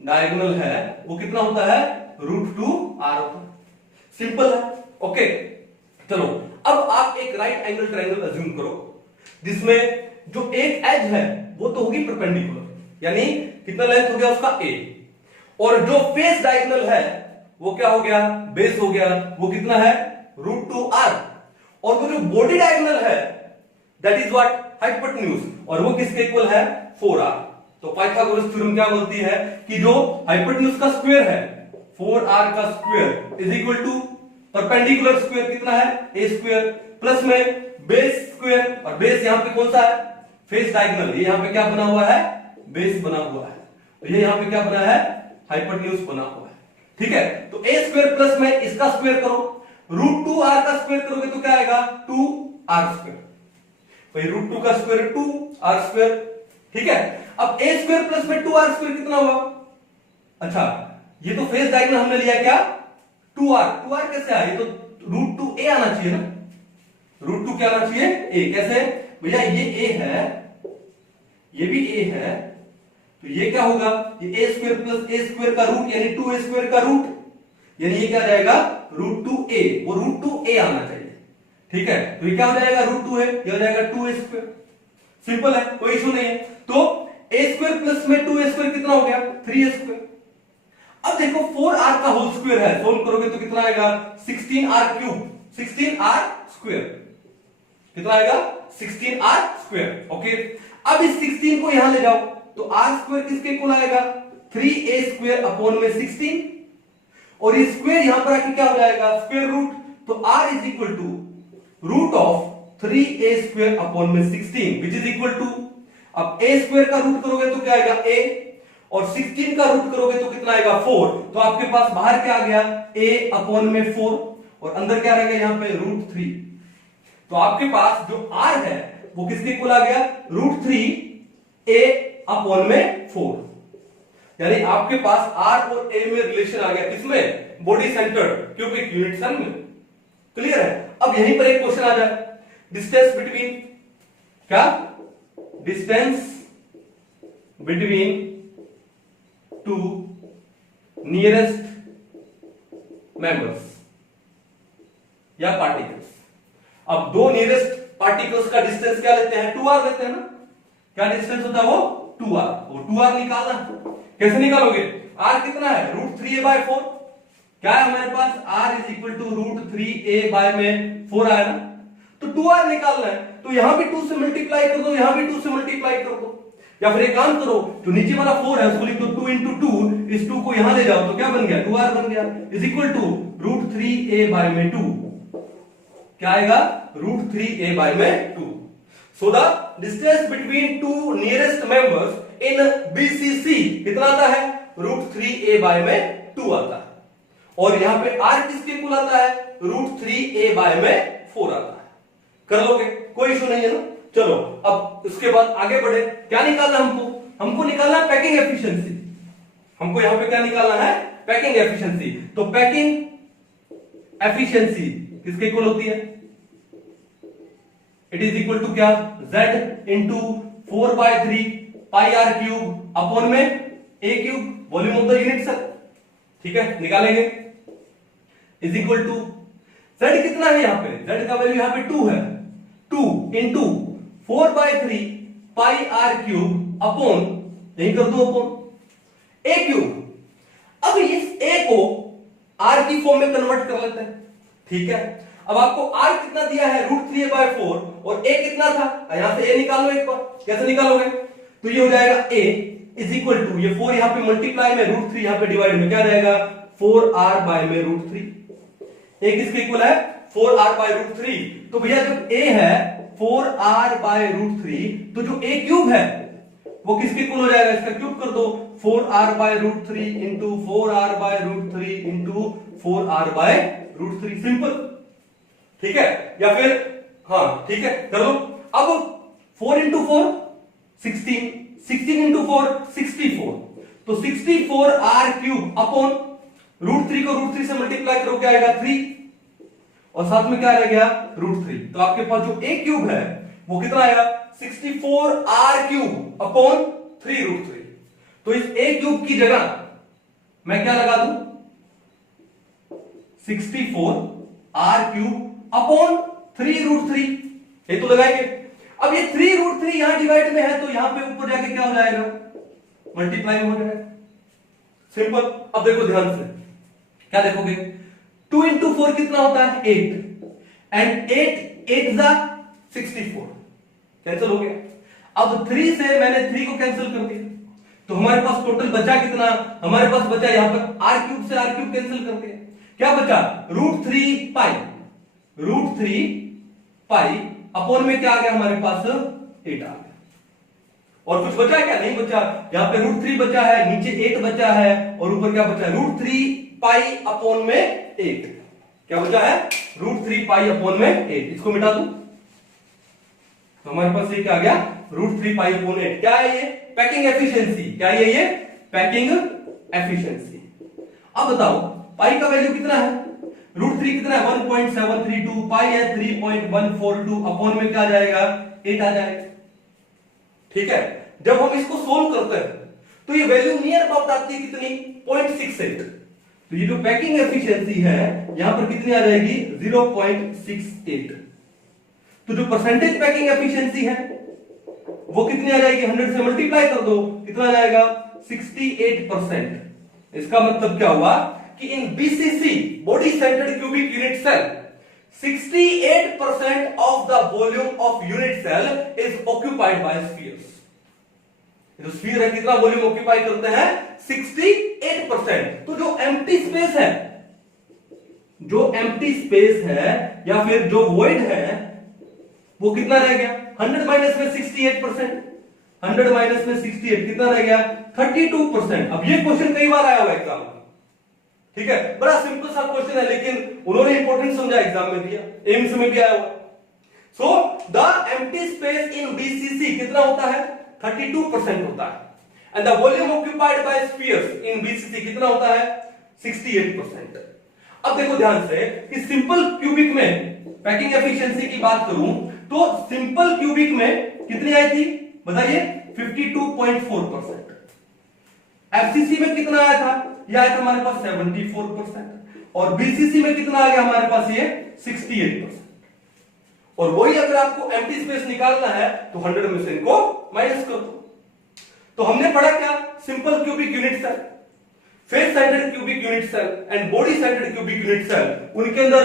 डायगोनल है वो कितना होता है? √2r होता है। सिंपल है। ओके, चलो अब आप एक राइट एंगल ट्रायंगल अज्यूम करो जिसमें जो एक एज है वो तो होगी परपेंडिकुलर, यानी कितना लेंथ हो गया उसका? a। और जो फेस डायगोनल है वो क्या हो गया? बेस हो गया। वो कितना है? √2r। और वो जो बॉडी डायगोनल है दैट इज व्हाट? हाइपोटेन्यूज। और वो किसके इक्वल है? 4r। तो पाइथागोरस थ्योरम क्या बोलती है कि जो हाइपोटेन्यूज का स्क्वायर है 4r का square is equal to perpendicular square कितना है? a स्क्वायर प्लस में बेस स्क्वायर। और बेस यहां पे कौन सा है? Face diagonal. ये यहां पे क्या बना हुआ है? बेस बना हुआ है। तो ये यहां पे क्या बना है? हाइपोटेन्यूज बना हुआ है। ठीक है, तो a स्क्वायर प्लस में इसका स्क्वायर करो, √2r का स्क्वायर करोगे तो क्या आएगा? 2r square. भाई √2 का स्क्वायर 2r स्क्वायर। ठीक है, अब a स्क्वायर प्लस में 2r स्क्वायर कितना हुआ? अच्छा, ये तो फेस डायगोनल हमने लिया क्या? 2r। 2r कैसे आया? ये तो √2a आना चाहिए ना। √2 क्या आना चाहिए? a। कैसे भैया? ये a है, ये भी a है, तो ये क्या होगा? ये a square plus a square का रूट, यानी 2a स्क्वायर का रूट, यानी ये क्या जाएगा? √2a। वो √2a आना चाहिए। ठीक है, तो ये क्या हो जाएगा? √2 है, ये हो जाएगा 2a स्क्वायर। सिंपल है, कोई इशू नहीं है। तो a स्क्वायर प्लस में 2a स्क्वायर कितना हो गया? 3a square. अब देखो 4r का होल स्क्वायर है, सोल्व करोगे तो कितना आएगा? 16r cube, 16r square. कितना आएगा? 16r square. ओके, अब इस 16 को यहां ले जाओ तो r स्क्वायर किसके इक्वल आएगा? 3a स्क्वायर अपॉन में 16, और ये स्क्वायर यहां पर आके क्या हो जाएगा? Square root. तो r is equal to root of 3a square upon में 16 विच इज इक्वल टू, अब a स्क्वायर का रूट करोगे तो क्या आएगा? a, और 16 का रूट करोगे तो कितना आएगा? 4। तो आपके पास बाहर क्या आ गया? a अपॉन में 4, और अंदर क्या रहेगा यहां पे? √3। तो आपके पास जो r है वो किसके इक्वल आ गया? √3a अपॉन में 4। यानी आपके पास r और a में रिलेशन आ गया। किसमें? बॉडी सेंटर क्यूबिक यूनिट सन में। क्लियर है? अब यहीं पर एक क्वेश्चन आ जाए, डिस्टेंस बिटवीन, क्या? Distance between two nearest members या पार्टिकल्स। अब दो नियरेस्ट पार्टिकल्स का डिस्टेंस क्या लेते हैं? 2r लेते हैं ना। क्या डिस्टेंस होता है वो? 2r। वो 2r निकालना, कैसे निकालोगे? r कितना है? √3a/4। क्या है हमारे पास? r is equal to √3a/4 आया ना। तो 2r निकालना है, तो यहां भी 2 से मल्टीप्लाई कर दो, यहां भी 2 से मल्टीप्लाई कर दो। या फिर एक काम करो, जो नीचे वाला 4 है उसको लिख दो 2 इंटू 2, इस 2 को यहां ले जाओ तो क्या बन गया 2r बन गया, इज इक्वल टू √3a में 2, क्या आएगा √3a/2। So the distance between two nearest members in BCC कितना आता है √3a/2 आता है, और यहां पे r किसके इक्वल आता है √3a/4 आता है। कर लोगे, कोई इशू नहीं है ना। चलो अब उसके बाद आगे बढ़े, क्या निकालना हमको निकालना है पैकिंग एफिशिएंसी। हमको यहां पे क्या निकालना है पैकिंग एफिशिएंसी। तो पैकिंग एफिशिएंसी किसके इक्वल होती है, इट इज इक्वल टू क्या z into 4/3 pi r cube upon में a cube volume of the unit cell. ठीक है, निकालेंगे, इज इक्वल टू z कितना है यहां पे, z का वैल्यू यहां पे 2 है, 2 into 4/3 pi r cube upon, यही कर दो अपॉन a क्यूब। अब इस a को r की फॉर्म में कन्वर्ट कर लेते हैं। ठीक है, अब आपको r कितना दिया है √3a/4 और a कितना था, यहां से a निकालो एक बार। कैसे निकालोगे, तो ये हो जाएगा a इज इक्वल टू, ये 4 यहां पे मल्टीप्लाई में √3 यहां पे डिवाइड में क्या रहेगा 4r/√3। a किसके इक्वल है 4r/√3। तो भैया जब a है 4r/√3 तो जो a क्यूब है वो किसके इक्वल हो जाएगा, इसका क्यूब कर दो 4r/√3 into 4r/√3 into 4r/√3, simple. ठीक है, या फिर हाँ ठीक है कर लो। अब 4 इंटू 4 16, 16 इंटू 4 64, तो 64r³ अपॉन √3 को √3 से मल्टीप्लाई करो क्या आएगा 3, और साथ में क्या रह गया √3। तो आपके पास जो a क्यूब है वो कितना आएगा 64r³ अपॉन 3√3। तो इस a क्यूब की जगह मैं क्या लगा दूं 64r³ अपॉन 3√3, ये तो लगाएंगे। अब ये 3√3 यहां डिवाइड में है तो यहां पे ऊपर जाके क्या हो जाएगा मल्टीप्लाई हो जाएगा, सिंपल। अब देखो ध्यान से, क्या देखोगे 2 इंटू 4 कितना होता है 8, एंड 8 जा 64, कैंसिल हो गया। अब 3 से मैंने 3 को कैंसिल कर दिया, तो हमारे पास टोटल बचा कितना, हमारे पास बचा यहां पर r³ से r³ कैंसिल कर दिया, क्या बचा √3 पाई अपॉन में क्या आ गया हमारे पास 8 आ गया। और कुछ बचा क्या, नहीं बचा, यहां पे √3 बचा है, नीचे 8 बचा है, और ऊपर क्या बचा है √3 पाई अपॉन में 8, क्या बचा है √3 पाई अपॉन में 8। इसको मिटा दूं तो हमारे पास ये क्या आ गया √3 पाई अपॉन 8। क्या है ये पैकिंग एफिशिएंसी, क्या है ये पैकिंग एफिशिएंसी। अब बताओ पाई का वैल्यू कितना है, √3 कितना है 1.732, पाई है 3.142, अपॉन में क्या आ जाएगा 8 आ जाएगा। ठीक है, जब हम इसको सोल्व करते हैं तो ये वैल्यू नियर अबाउट आती है कितनी 0.68, तो ये जो पैकिंग एफिशिएंसी है यहां पर कितनी आ जाएगी 0.68। तो जो परसेंटेज पैकिंग एफिशिएंसी है वो कितनी आ जाएगी 100 से मल्टीप्लाई कर दो, कितना आ जाएगा 68%। इसका मतलब क्या हुआ कि in BCC body centred cubic unit cell 68% of the volume of unit cell is occupied by spheres। जो स्फीयर है कितना वॉल्यूम ऑक्यूपाई करते हैं 68%। तो जो एम्प्टी स्पेस है, जो एम्प्टी स्पेस है या फिर जो वॉइड है वो कितना रह गया 100 माइनस में 68%, 100 माइनस में 68 कितना रह गया 32%। अब ये क्वेश्चन कई बार आया हुआ एग्जाम में, ठीक है, बड़ा सिंपल सा क्वेश्चन है लेकिन उन्होंने इंपॉर्टेंट समझा, एग्जाम में दिया, एम्स में भी आया हुआ। So the empty space in BCC कितना होता है 32% होता है, and the volume occupied bye spheres in BCC कितना होता है 68%। अब देखो ध्यान से कि सिंपल क्यूबिक में पैकिंग एफिशिएंसी की बात करूं तो सिंपल क्यूबिक में कितनी आई थी बताइए 52.4%। एफसीसी में कितना आया था, ये आया था हमारे पास 74%, और बीसीसी में कितना आ गया हमारे पास ये 68%। और वही अगर आपको एम्प्टी स्पेस निकालना है तो 100 में से इनको माइनस कर दो। तो हमने पढ़ा क्या simple cubic unit cell, face centred cubic unit cell and body centred cubic unit cell, उनके अंदर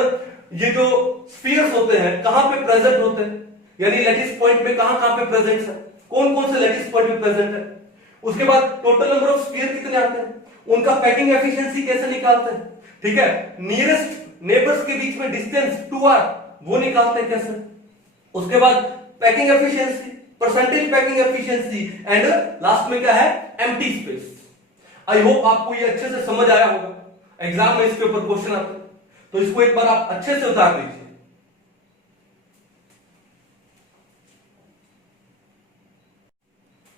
ये जो स्फीयर्स होते हैं कहां पे प्रेजेंट होते हैं, यानी लैटिस पॉइंट पे कहां कहां पे प्रेजेंट है, कौन कौन से लैटिस पॉइंट में प्रेजेंट है, उसके बाद टोटल नंबर ऑफ स्फीयर कितने आते हैं, उनका पैकिंग एफिशिएंसी कैसे निकालते हैं, ठीक है, नियरेस्ट नेबर्स के बीच में डिस्टेंस 2r वो निकालते हैं कैसे, उसके बाद packing efficiency, percentage packing efficiency and last में क्या है, एम्प्टी स्पेस। आई होप आपको ये अच्छे से समझ आया होगा, एग्जाम में इसके ऊपर क्वेश्चन आते हैं तो इसको एक बार आप अच्छे से उतार दीजिए।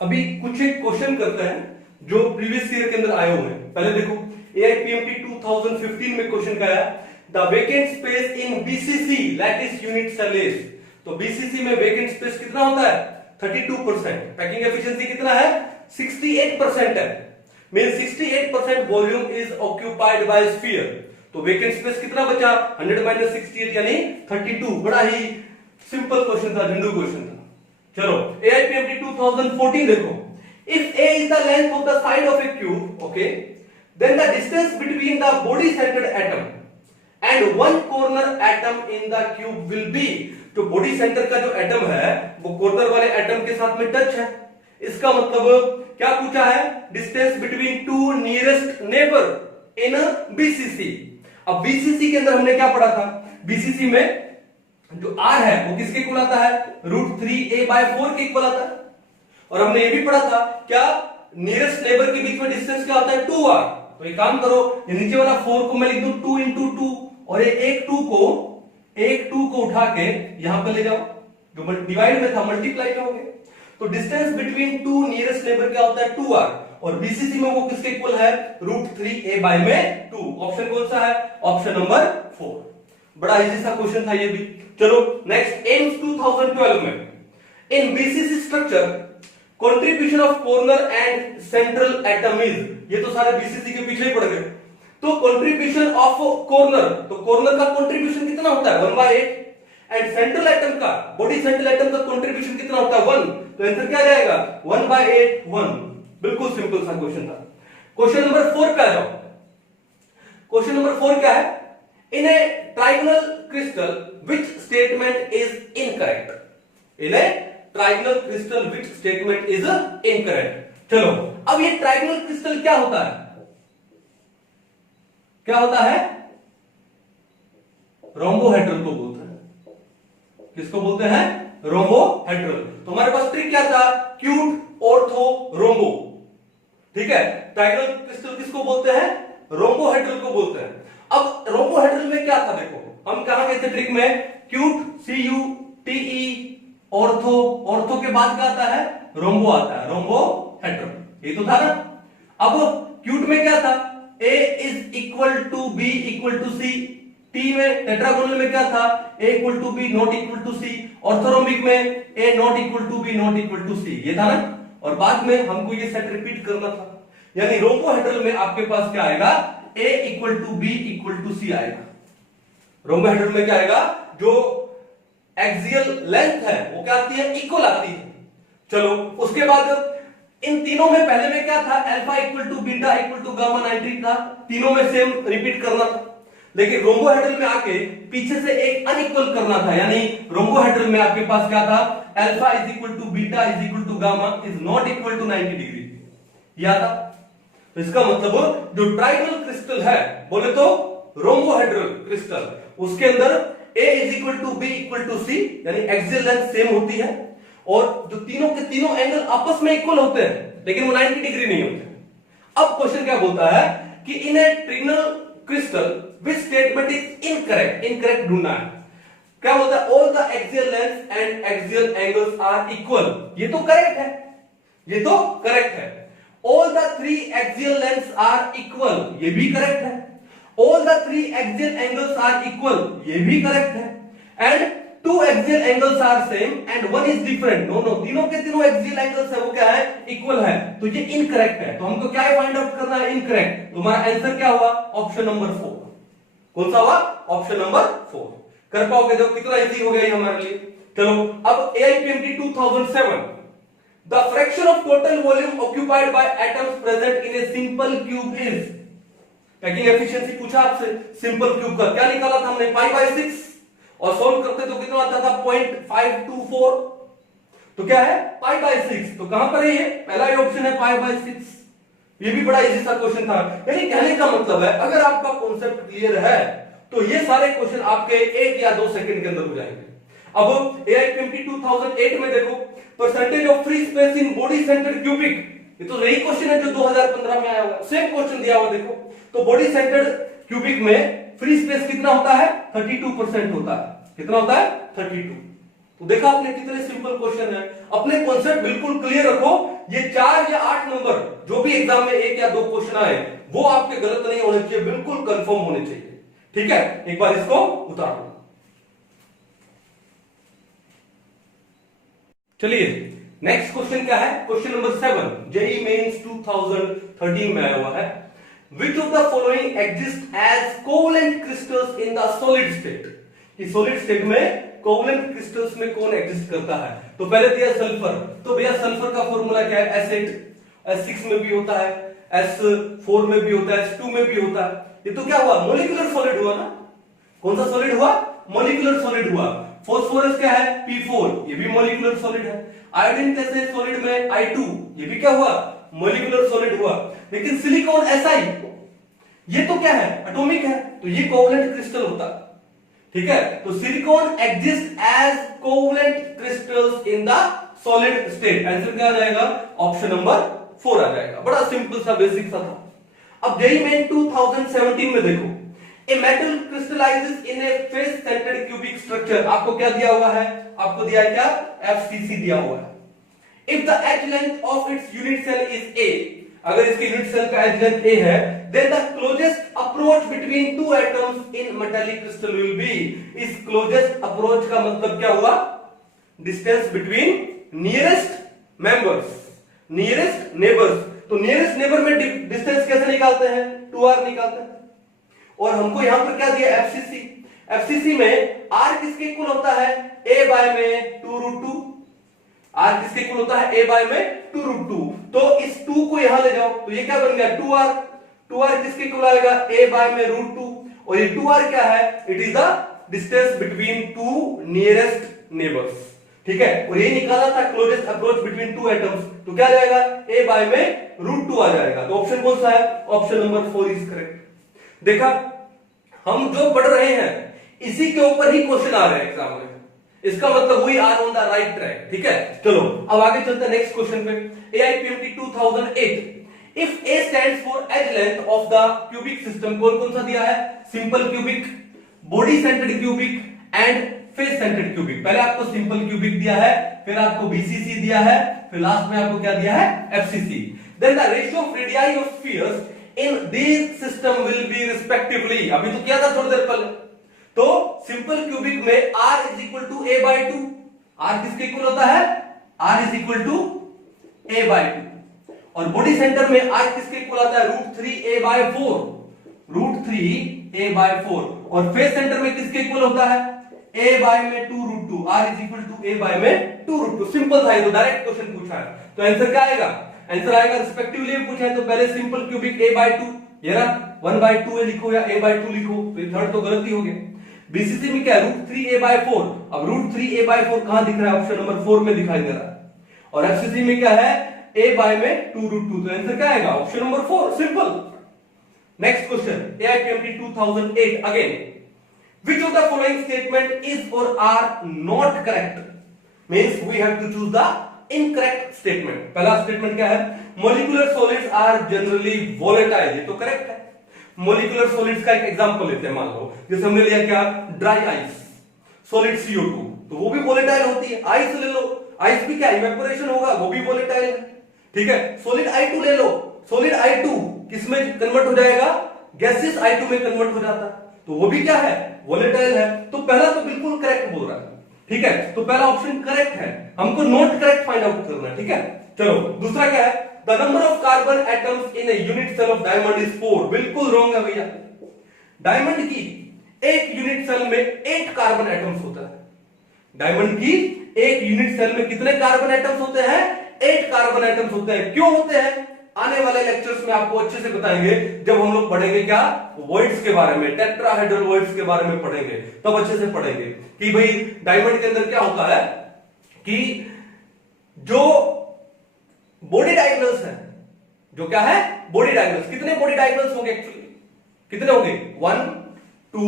अभी कुछ एक क्वेश्चन करते हैं जो प्रीवियस ईयर के अंदर आए हुए हैं। पहले देखो AIPMT 2015 में क्वेश्चन क्या है, the vacant space in BCC lattice unit cells. तो BCC में वेकेंट स्पेस कितना होता है 32%, पैकिंग एफिशिएंसी कितना है 68% है, mean 68% volume is occupied by sphere. तो वेकेंट स्पेस कितना बचा 100 माइनस 68 यानी 32। बड़ा ही सिंपल क्वेश्चन था, झंडू क्वेश्चन था। चलो AIPMT 2014 देखो, if A is the length of the side of a cube, okay, then the distance between the body centered atom and one corner atom in the cube will be, तो body centre का जो atom है वो corner वाले atom के साथ में touch है, इसका मतलब क्या पूछा है, distance between two nearest neighbour in BCC। अब BCC के अंदर हमने क्या पढ़ा था, BCC में जो R है वो किसके इक्वल आता है, √3a/4 के इक्वल आता है। और हमने ये भी पढ़ा था क्या, नियरेस्ट नेबर के बीच में डिस्टेंस क्या होता है 2r। तो एक काम करो, ये नीचे वाला 4 को मैं लिख दूं 2 into 2 और ये एक 2 को उठा के यहां पर ले जाओ, जो डिवाइड में था मल्टीप्लाई करोगे तो distance between two nearest neighbour क्या होता है 2r, और BCC में वो किसके इक्वल है √3a/2। ऑप्शन कौन सा है, ऑप्शन नंबर 4। बड़ा इजी सा क्वेश्चन था ये भी। चलो नेक्स्ट एम्स 2012 में, इन BCC structure contribution of corner and central atom is, ये तो सारे BCC के पीछे ही पड़ गए। तो कंट्रीब्यूशन ऑफ कॉर्नर, तो कॉर्नर का कंट्रीब्यूशन कितना होता है 1/8 एंड सेंट्रल एटम का, बॉडी सेंट्रल एटम का कंट्रीब्यूशन कितना होता है 1, तो आंसर क्या जाएगा 1/8 1। बिल्कुल सिंपल सा क्वेश्चन था। क्वेश्चन नंबर 4 पे आ जाओ। क्वेश्चन नंबर 4 क्या है, in a trigonal crystal which statement is incorrect, in a trigonal crystal which statement is incorrect. चलो अब ये ट्राइगोनल क्रिस्टल क्या होता है, क्या होता है, रोम्बोहेड्रल को बोलते हैं। किसको बोलते हैं, रोम्बोहेड्रल। तो हमारे पास ट्रिक क्या था, क्यूट ऑर्थो रोम्बो, ठीक है। ट्राइगोनल क्रिस्टल किसको बोलते हैं, रोम्बोहेड्रल को बोलते हैं। अब रोम्बोहेड्रल में क्या था, देखो हम कहां गए थे ट्रिक में, क्यूट CUTE ऑर्थो, ऑर्थो के बाद क्या आता है, रोम्बो आता है, रोम्बोहेड्रल, ये तो था ना। अब क्यूट में क्या था, A is equal to B equal to C, T में टेट्रागोनल में क्या था, A equal to B not equal to C, orthorhombic में A not equal to B not equal to C, ये था ना। और बाद में हमको ये सेट रिपीट करना था, यानी रोम्बोहेड्रल में आपके पास क्या आएगा, A equal to B equal to C आएगा। रोम्बोहेड्रल में क्या आएगा, जो एक्सियल लेंथ है वो क्या आती है, इक्वल आती है। चलो उसके बाद इन तीनों में पहले में क्या था, alpha equal to beta equal to gamma 90 था, तीनों में सेम रिपीट करना था। लेकिन रोम्बोहेड्रल में आके पीछे से एक अनइक्वल करना था, यानी रोम्बोहेड्रल में आपके पास क्या था, alpha is equal to beta is equal to gamma is not equal to 90 degree, याद था। तो इसका मतलब जो ट्राइगोनल क्रिस्टल है बोले तो रोम्बोहेड्रल क्रिस्टल, उसके अंदर A is equal to B equal to C, यानी एक्सियल लेंथ सेम होती है और जो तीनों के तीनों एंगल आपस में इक्वल होते हैं, लेकिन वो 90 डिग्री नहीं होते। अब क्वेश्चन क्या बोलता है कि in a trigonal crystal which statement is incorrect, incorrect ढूंढना है। क्या बोलता है, all the axial length and axial angles are equal, ये तो करेक्ट है, ये तो करेक्ट है। All the 3 axial lengths are equal, ये भी करेक्ट है। All the 3 axial angles are equal, ये भी करेक्ट है। And 2 axial angles are same and 1 is different, no no, तीनों के तीनों एक्सियल एंगल्स है वो क्या है, इक्वल है, तो ये इनकरेक्ट है। तो हमको क्या फाइंड आउट करना है, इनकरेक्ट। तो हमारा आंसर क्या हुआ, ऑप्शन नंबर 4। कौन सा हुआ, ऑप्शन नंबर 4। कर पाओगे, जो कितना इजी हो गया ये हमारे लिए। चलो अब AIPMT 2007, the fraction of total volume occupied by atoms present in a simple cube is, packing efficiency पूछा आपसे, सिंपल क्यूब का क्या निकाला था हमने, 5/6, और सोल्व करते तो कितना आता था 0.524। तो क्या है π/6। तो कहां पर है ये? पहला ही ऑप्शन है π/6। ये भी बड़ा इजी सा क्वेश्चन था। यानी कहने का मतलब है अगर आपका कॉन्सेप्ट क्लियर है तो ये सारे क्वेश्चन आपके 1 या 2 सेकंड के अंदर हो जाएंगे। अब AIPMT 2008 में देखो, percentage of free space in body centred cubic, ये तो यही क्वेश्चन है जो 2015 में आया हुआ है, सेम क्वेश्चन दिया हुआ देखो। तो बॉडी सेंटर्ड क्यूबिक में फ्री स्पेस कितना होता है? 32% होता है। कितना होता है? 32। तो देखा आपने कितने सिंपल क्वेश्चन है। अपने कॉन्सेप्ट बिल्कुल क्लियर रखो। ये 4 या 8 नंबर जो भी एग्जाम में 1 या 2 क्वेश्चन आए वो आपके गलत नहीं होने चाहिए, बिल्कुल कंफर्म होने चाहिए। ठीक है, एक बार इसको उतार लो। चलिए नेक्स्ट क्वेश्चन क्या है? क्वेश्चन नंबर 7 जेईई मेंस 2013 में आया हुआ है। Which of the following exist as covalent crystals in the solid state? कि सॉलिड स्टेट में कोवलेंट क्रिस्टल्स में कौन एग्जिस्ट करता है? तो पहले दिया सल्फर। तो भैया सल्फर का फॉर्मूला क्या है? S8, S6 में भी होता है, S4 में भी होता है, S2 में भी होता है। ये तो क्या हुआ? मॉलिक्यूलर सॉलिड हुआ ना। कौन सा सॉलिड हुआ? मॉलिक्यूलर सॉलिड हुआ। फॉस्फोरस क्या है? P4, ये भी मॉलिक्यूलर सॉलिड है। आयोडीन कैसे सॉलिड में? I2, ये भी क्या हुआ? मॉलिक्यूलर सॉलिड हुआ। लेकिन सिलिकॉन Si, ये तो क्या है? एटॉमिक है, तो ये कोवलेंट क्रिस्टल होता है। ठीक है, तो silicon exist as covalent crystals in the solid state. Answer क्या आ जाएगा? ऑप्शन नंबर 4 आ जाएगा। बड़ा सिंपल सा बेसिक सा था। अब जेईई मेन 2017 में देखो, a metal crystallises in A face centred cubic structure. आपको क्या दिया हुआ है? आपको दिया है क्या? FCC दिया हुआ है। If the edge length of its unit cell is A, अगर इसकी यूनिट सेल का एज लेंथ A है, then the closest approach between two atoms in metallic crystal will be, इस closest approach का मतलब क्या हुआ? distance between nearest members, nearest neighbors। तो nearest neighbor में distance कैसे निकालते हैं? 2r निकालते हैं। और हमको यहां पर क्या दिया? FCC। FCC में r किसके इक्वल होता है? a by में 2√2। r किसके इक्वल होता है? a by में 2√2। तो इस 2 को यहां ले जाओ, तो ये क्या बन गया? 2r। 2r किसके इक्वल आएगा? a by में √2। और ये 2r क्या है? It is the distance between two nearest neighbours. ठीक है, और ये निकाला था closest approach between two atoms. तो क्या आ जाएगा? a by में √2 आ जाएगा। तो ऑप्शन कौन सा है? Option number 4 is correct. देखा, हम जो पढ़ रहे हैं इसी के ऊपर ही क्वेश्चन आ रहे हैं एग्जाम में। इसका मतलब we are on the right track. ठीक है, चलो अब आगे चलते हैं नेक्स्ट क्वेश्चन पे। AIPMT 2008, इफ A stands for edge length of the cubic system, कौन कौन सा दिया है? Simple cubic, body centred cubic and face centred cubic. पहले आपको सिंपल क्यूबिक दिया है, फिर आपको BCC दिया है, फिर लास्ट में आपको क्या दिया है? FCC। Then the ratio of radii of spheres in these system will be respectively, अभी तो किया था थोड़ी देर पहले। तो सिंपल क्यूबिक में r is equal to a by 2। r किसके इक्वल होता है? r is equal to a by 2। और बॉडी सेंटर में r किसके इक्वल आता है? √3a by 4। √3a by 4। और फेस सेंटर में किसके इक्वल होता है? a बाई में 2√2। r is equal to a by में 2√2। सिंपल था ये, तो डायरेक्ट क्वेश्चन पूछा है। तो आंसर क्या आएगा? आंसर आएगा रिस्पेक्टिवली पूछा है तो पहले सिंपल क्यूबिक a बाई 2, ये रहा 1/2 लिखो या a बाई 2 लिखो, तो ये थर्ड तो गलती हो गई। BCC में क्या है? √3a by 4। अब √3a बाई 4 कहां दिख रहा है? ऑप्शन नंबर 4 में दिखाई दे रहा है। और FCC में क्या है? a बाई में 2√2। तो आंसर क्या आएगा? Option number 4, simple. Next question AIPMT 2008 again, which of the following statement is or are not correct? means we have to choose the incorrect statement। पहला स्टेटमेंट क्या है? molecular solids are generally volatile, ये तो correct है। Molecular solids का एक example लेते हैं, मान लो जैसे हमने लिया क्या? ड्राई आइस, सॉलिड CO2, तो वो भी वोलेटाइल होती है। आइस ले लो, आइस भी क्या इवेपोरेशन होगा, वो भी वोलेटाइल है। ठीक है, सॉलिड I2 ले लो, सॉलिड I2 किसमें कन्वर्ट हो जाएगा? गैसियस I2 में कन्वर्ट हो जाता है, तो वो भी क्या है? वोलेटाइल है। तो पहला तो बिल्कुल करेक्ट बोल रहा है। ठीक है, तो पहला ऑप्शन करेक्ट है, हमको नॉट करेक्ट फाइंड आउट करना है। ठीक है, चलो दूसरा क्या है? The number of carbon atoms in a unit cell of diamond is 4। बिल्कुल रॉन्ग है भैया। डायमंड की एक यूनिट सेल में 8 कार्बन एटम्स होता है। डायमंड की एक यूनिट सेल में कितने कार्बन एटम्स होते हैं? 8 कार्बन एटम्स होते हैं। क्यों होते हैं? आने वाले लेक्चर्स में आपको अच्छे से बताएंगे, जब हम लोग पढ़ेंगे क्या? वॉइड्स के बारे में, टेट्राहेड्रल वॉइड्स के बारे में पढ़ेंगे, तब अच्छे से पढ़ेंगे कि भाई डायमंड के अंदर क्या होता है कि जो बॉडी डायगोनल्स है, जो क्या है बॉडी डायगोनल्स, कितने बॉडी डायगोनल्स होंगे एक्चुअली, कितने होंगे 1 2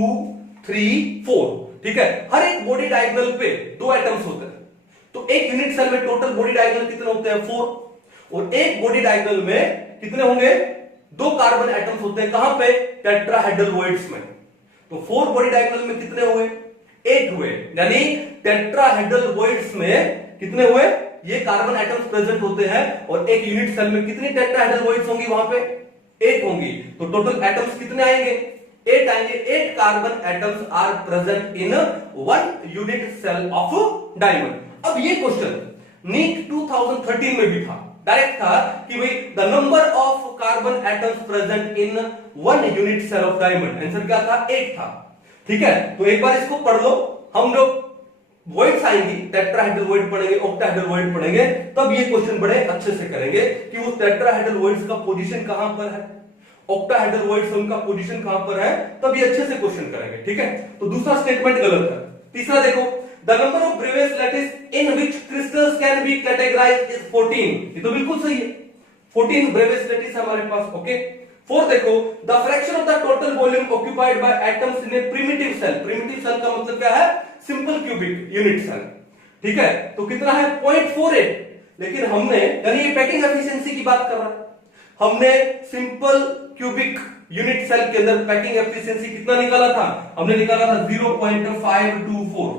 3 4, ठीक है। हर एक बॉडी डायगोनल पे 2 एटम्स होते हैं, तो एक यूनिट सेल में टोटल बॉडी डायगोनल कितने होते हैं 4, और एक बॉडी डायगोनल में कितने होंगे 2 कार्बन एटम्स होते हैं, कहां पे टेट्राहेड्रल वॉइड्स में। तो 4 बॉडी डायगोनल में कितने हुए 8 हुए, यानी टेट्राहेड्रल वॉइड्स में कितने हुए, ये कार्बन एटम्स प्रेजेंट होते हैं, और एक यूनिट सेल में कितनी टेट्राहेड्रल वॉइड्स होंगी वहां पे 8 होंगी, तो टोटल एटम्स कितने आएंगे 8 आएंगे। 8 carbon atoms are present in 1 unit cell of diamond. अब ये क्वेश्चन नीट 2013 में भी था, डायरेक्ट था कि भाई the number of carbon atoms present in 1 unit cell of diamond, answer क्या था 8 था, ठीक है। तो एक बार इसको पढ़ लो, हम लोग वॉइड्स आएंगी, टेट्राहेड्रल वॉइड पढ़ेंगे, ऑक्टाहेड्रल वॉइड पढ़ेंगे, तब ये क्वेश्चन बड़े अच्छे से करेंगे कि उस टेट्राहेड्रल वॉइड्स का पोजीशन कहां पर है, ऑक्टाहेड्रल वॉइड्स उनका पोजीशन कहां पर है, तब ये अच्छे से क्वेश्चन करेंगे, ठीक है। तो दूसरा स्टेटमेंट गलत है। तीसरा देखो, the number of Bravais lattice in which crystals can be categorised is 14, ये तो बिल्कुल सही है, 14 ब्रेवेस लैटिस हमारे पास, ओके। 4 देखो, the fraction of the total volume occupied by atoms in a primitive cell, primitive cell का मतलब क्या है सिंपल क्यूबिक यूनिट सेल, ठीक है। तो कितना है 0.48, लेकिन हमने, यानी ये पैकिंग एफिशिएंसी की बात कर रहा है, हमने सिंपल क्यूबिक यूनिट सेल के अंदर पैकिंग एफिशिएंसी कितना निकाला था, हमने निकाला था 0.524,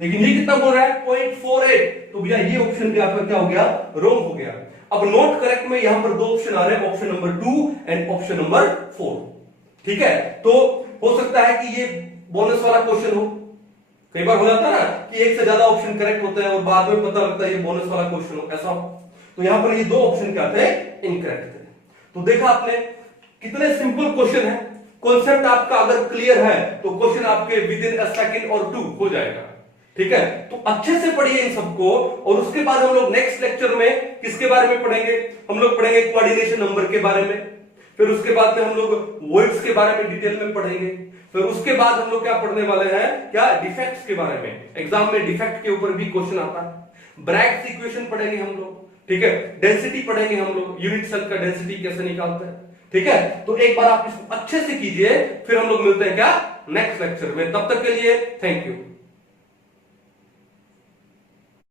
लेकिन ये कितना बोल रहा है 0.48, तो भैया ये ऑप्शन भी आपका क्या हो गया रॉन्ग हो गया। अब नोट करेक्ट में यहां पर 2 ऑप्शन आ रहे हैं, option number 2 and option number 4, ठीक है। तो हो सकता है कि ये बोनस वाला क्वेश्चन हो, कई बार हो जाता है ना कि एक से ज्यादा ऑप्शन करेक्ट होते हैं और बाद में पता लगता है ये बोनस वाला क्वेश्चन हो, ऐसा हो। तो यहां पर ये 2 ऑप्शन क्या थे इनकरेक्ट थे। तो देखा आपने कितने सिंपल क्वेश्चन है, कॉन्सेप्ट आपका अगर क्लियर है तो क्वेश्चन आपके विद इन अ सेकंड और 2 हो जाएगा, ठीक है। तो अच्छे से पढ़िए इन सबको, और उसके बाद हम लोग नेक्स्ट लेक्चर में किसके बारे में पढ़ेंगे, हम लोग पढ़ेंगे कोऑर्डिनेशन नंबर के बारे में, फिर उसके बाद में हम लोग वॉइड्स के बारे में डिटेल में पढ़ेंगे, फिर उसके बाद हम लोग क्या पढ़ने वाले हैं, क्या डिफेक्ट्स के बारे में, एग्जाम में डिफेक्ट के ऊपर भी क्वेश्चन आता है, ब्रैग्स इक्वेशन पढ़ेंगे हम लोग, ठीक है, डेंसिटी पढ़ेंगे हम लोग, यूनिट सेल का डेंसिटी कैसे निकालते हैं, ठीक है। तो एक बार आप इसको अच्छे से कीजिए, फिर हम लोग मिलते हैं क्या नेक्स्ट लेक्चर में, तब तक के लिए थैंक यू।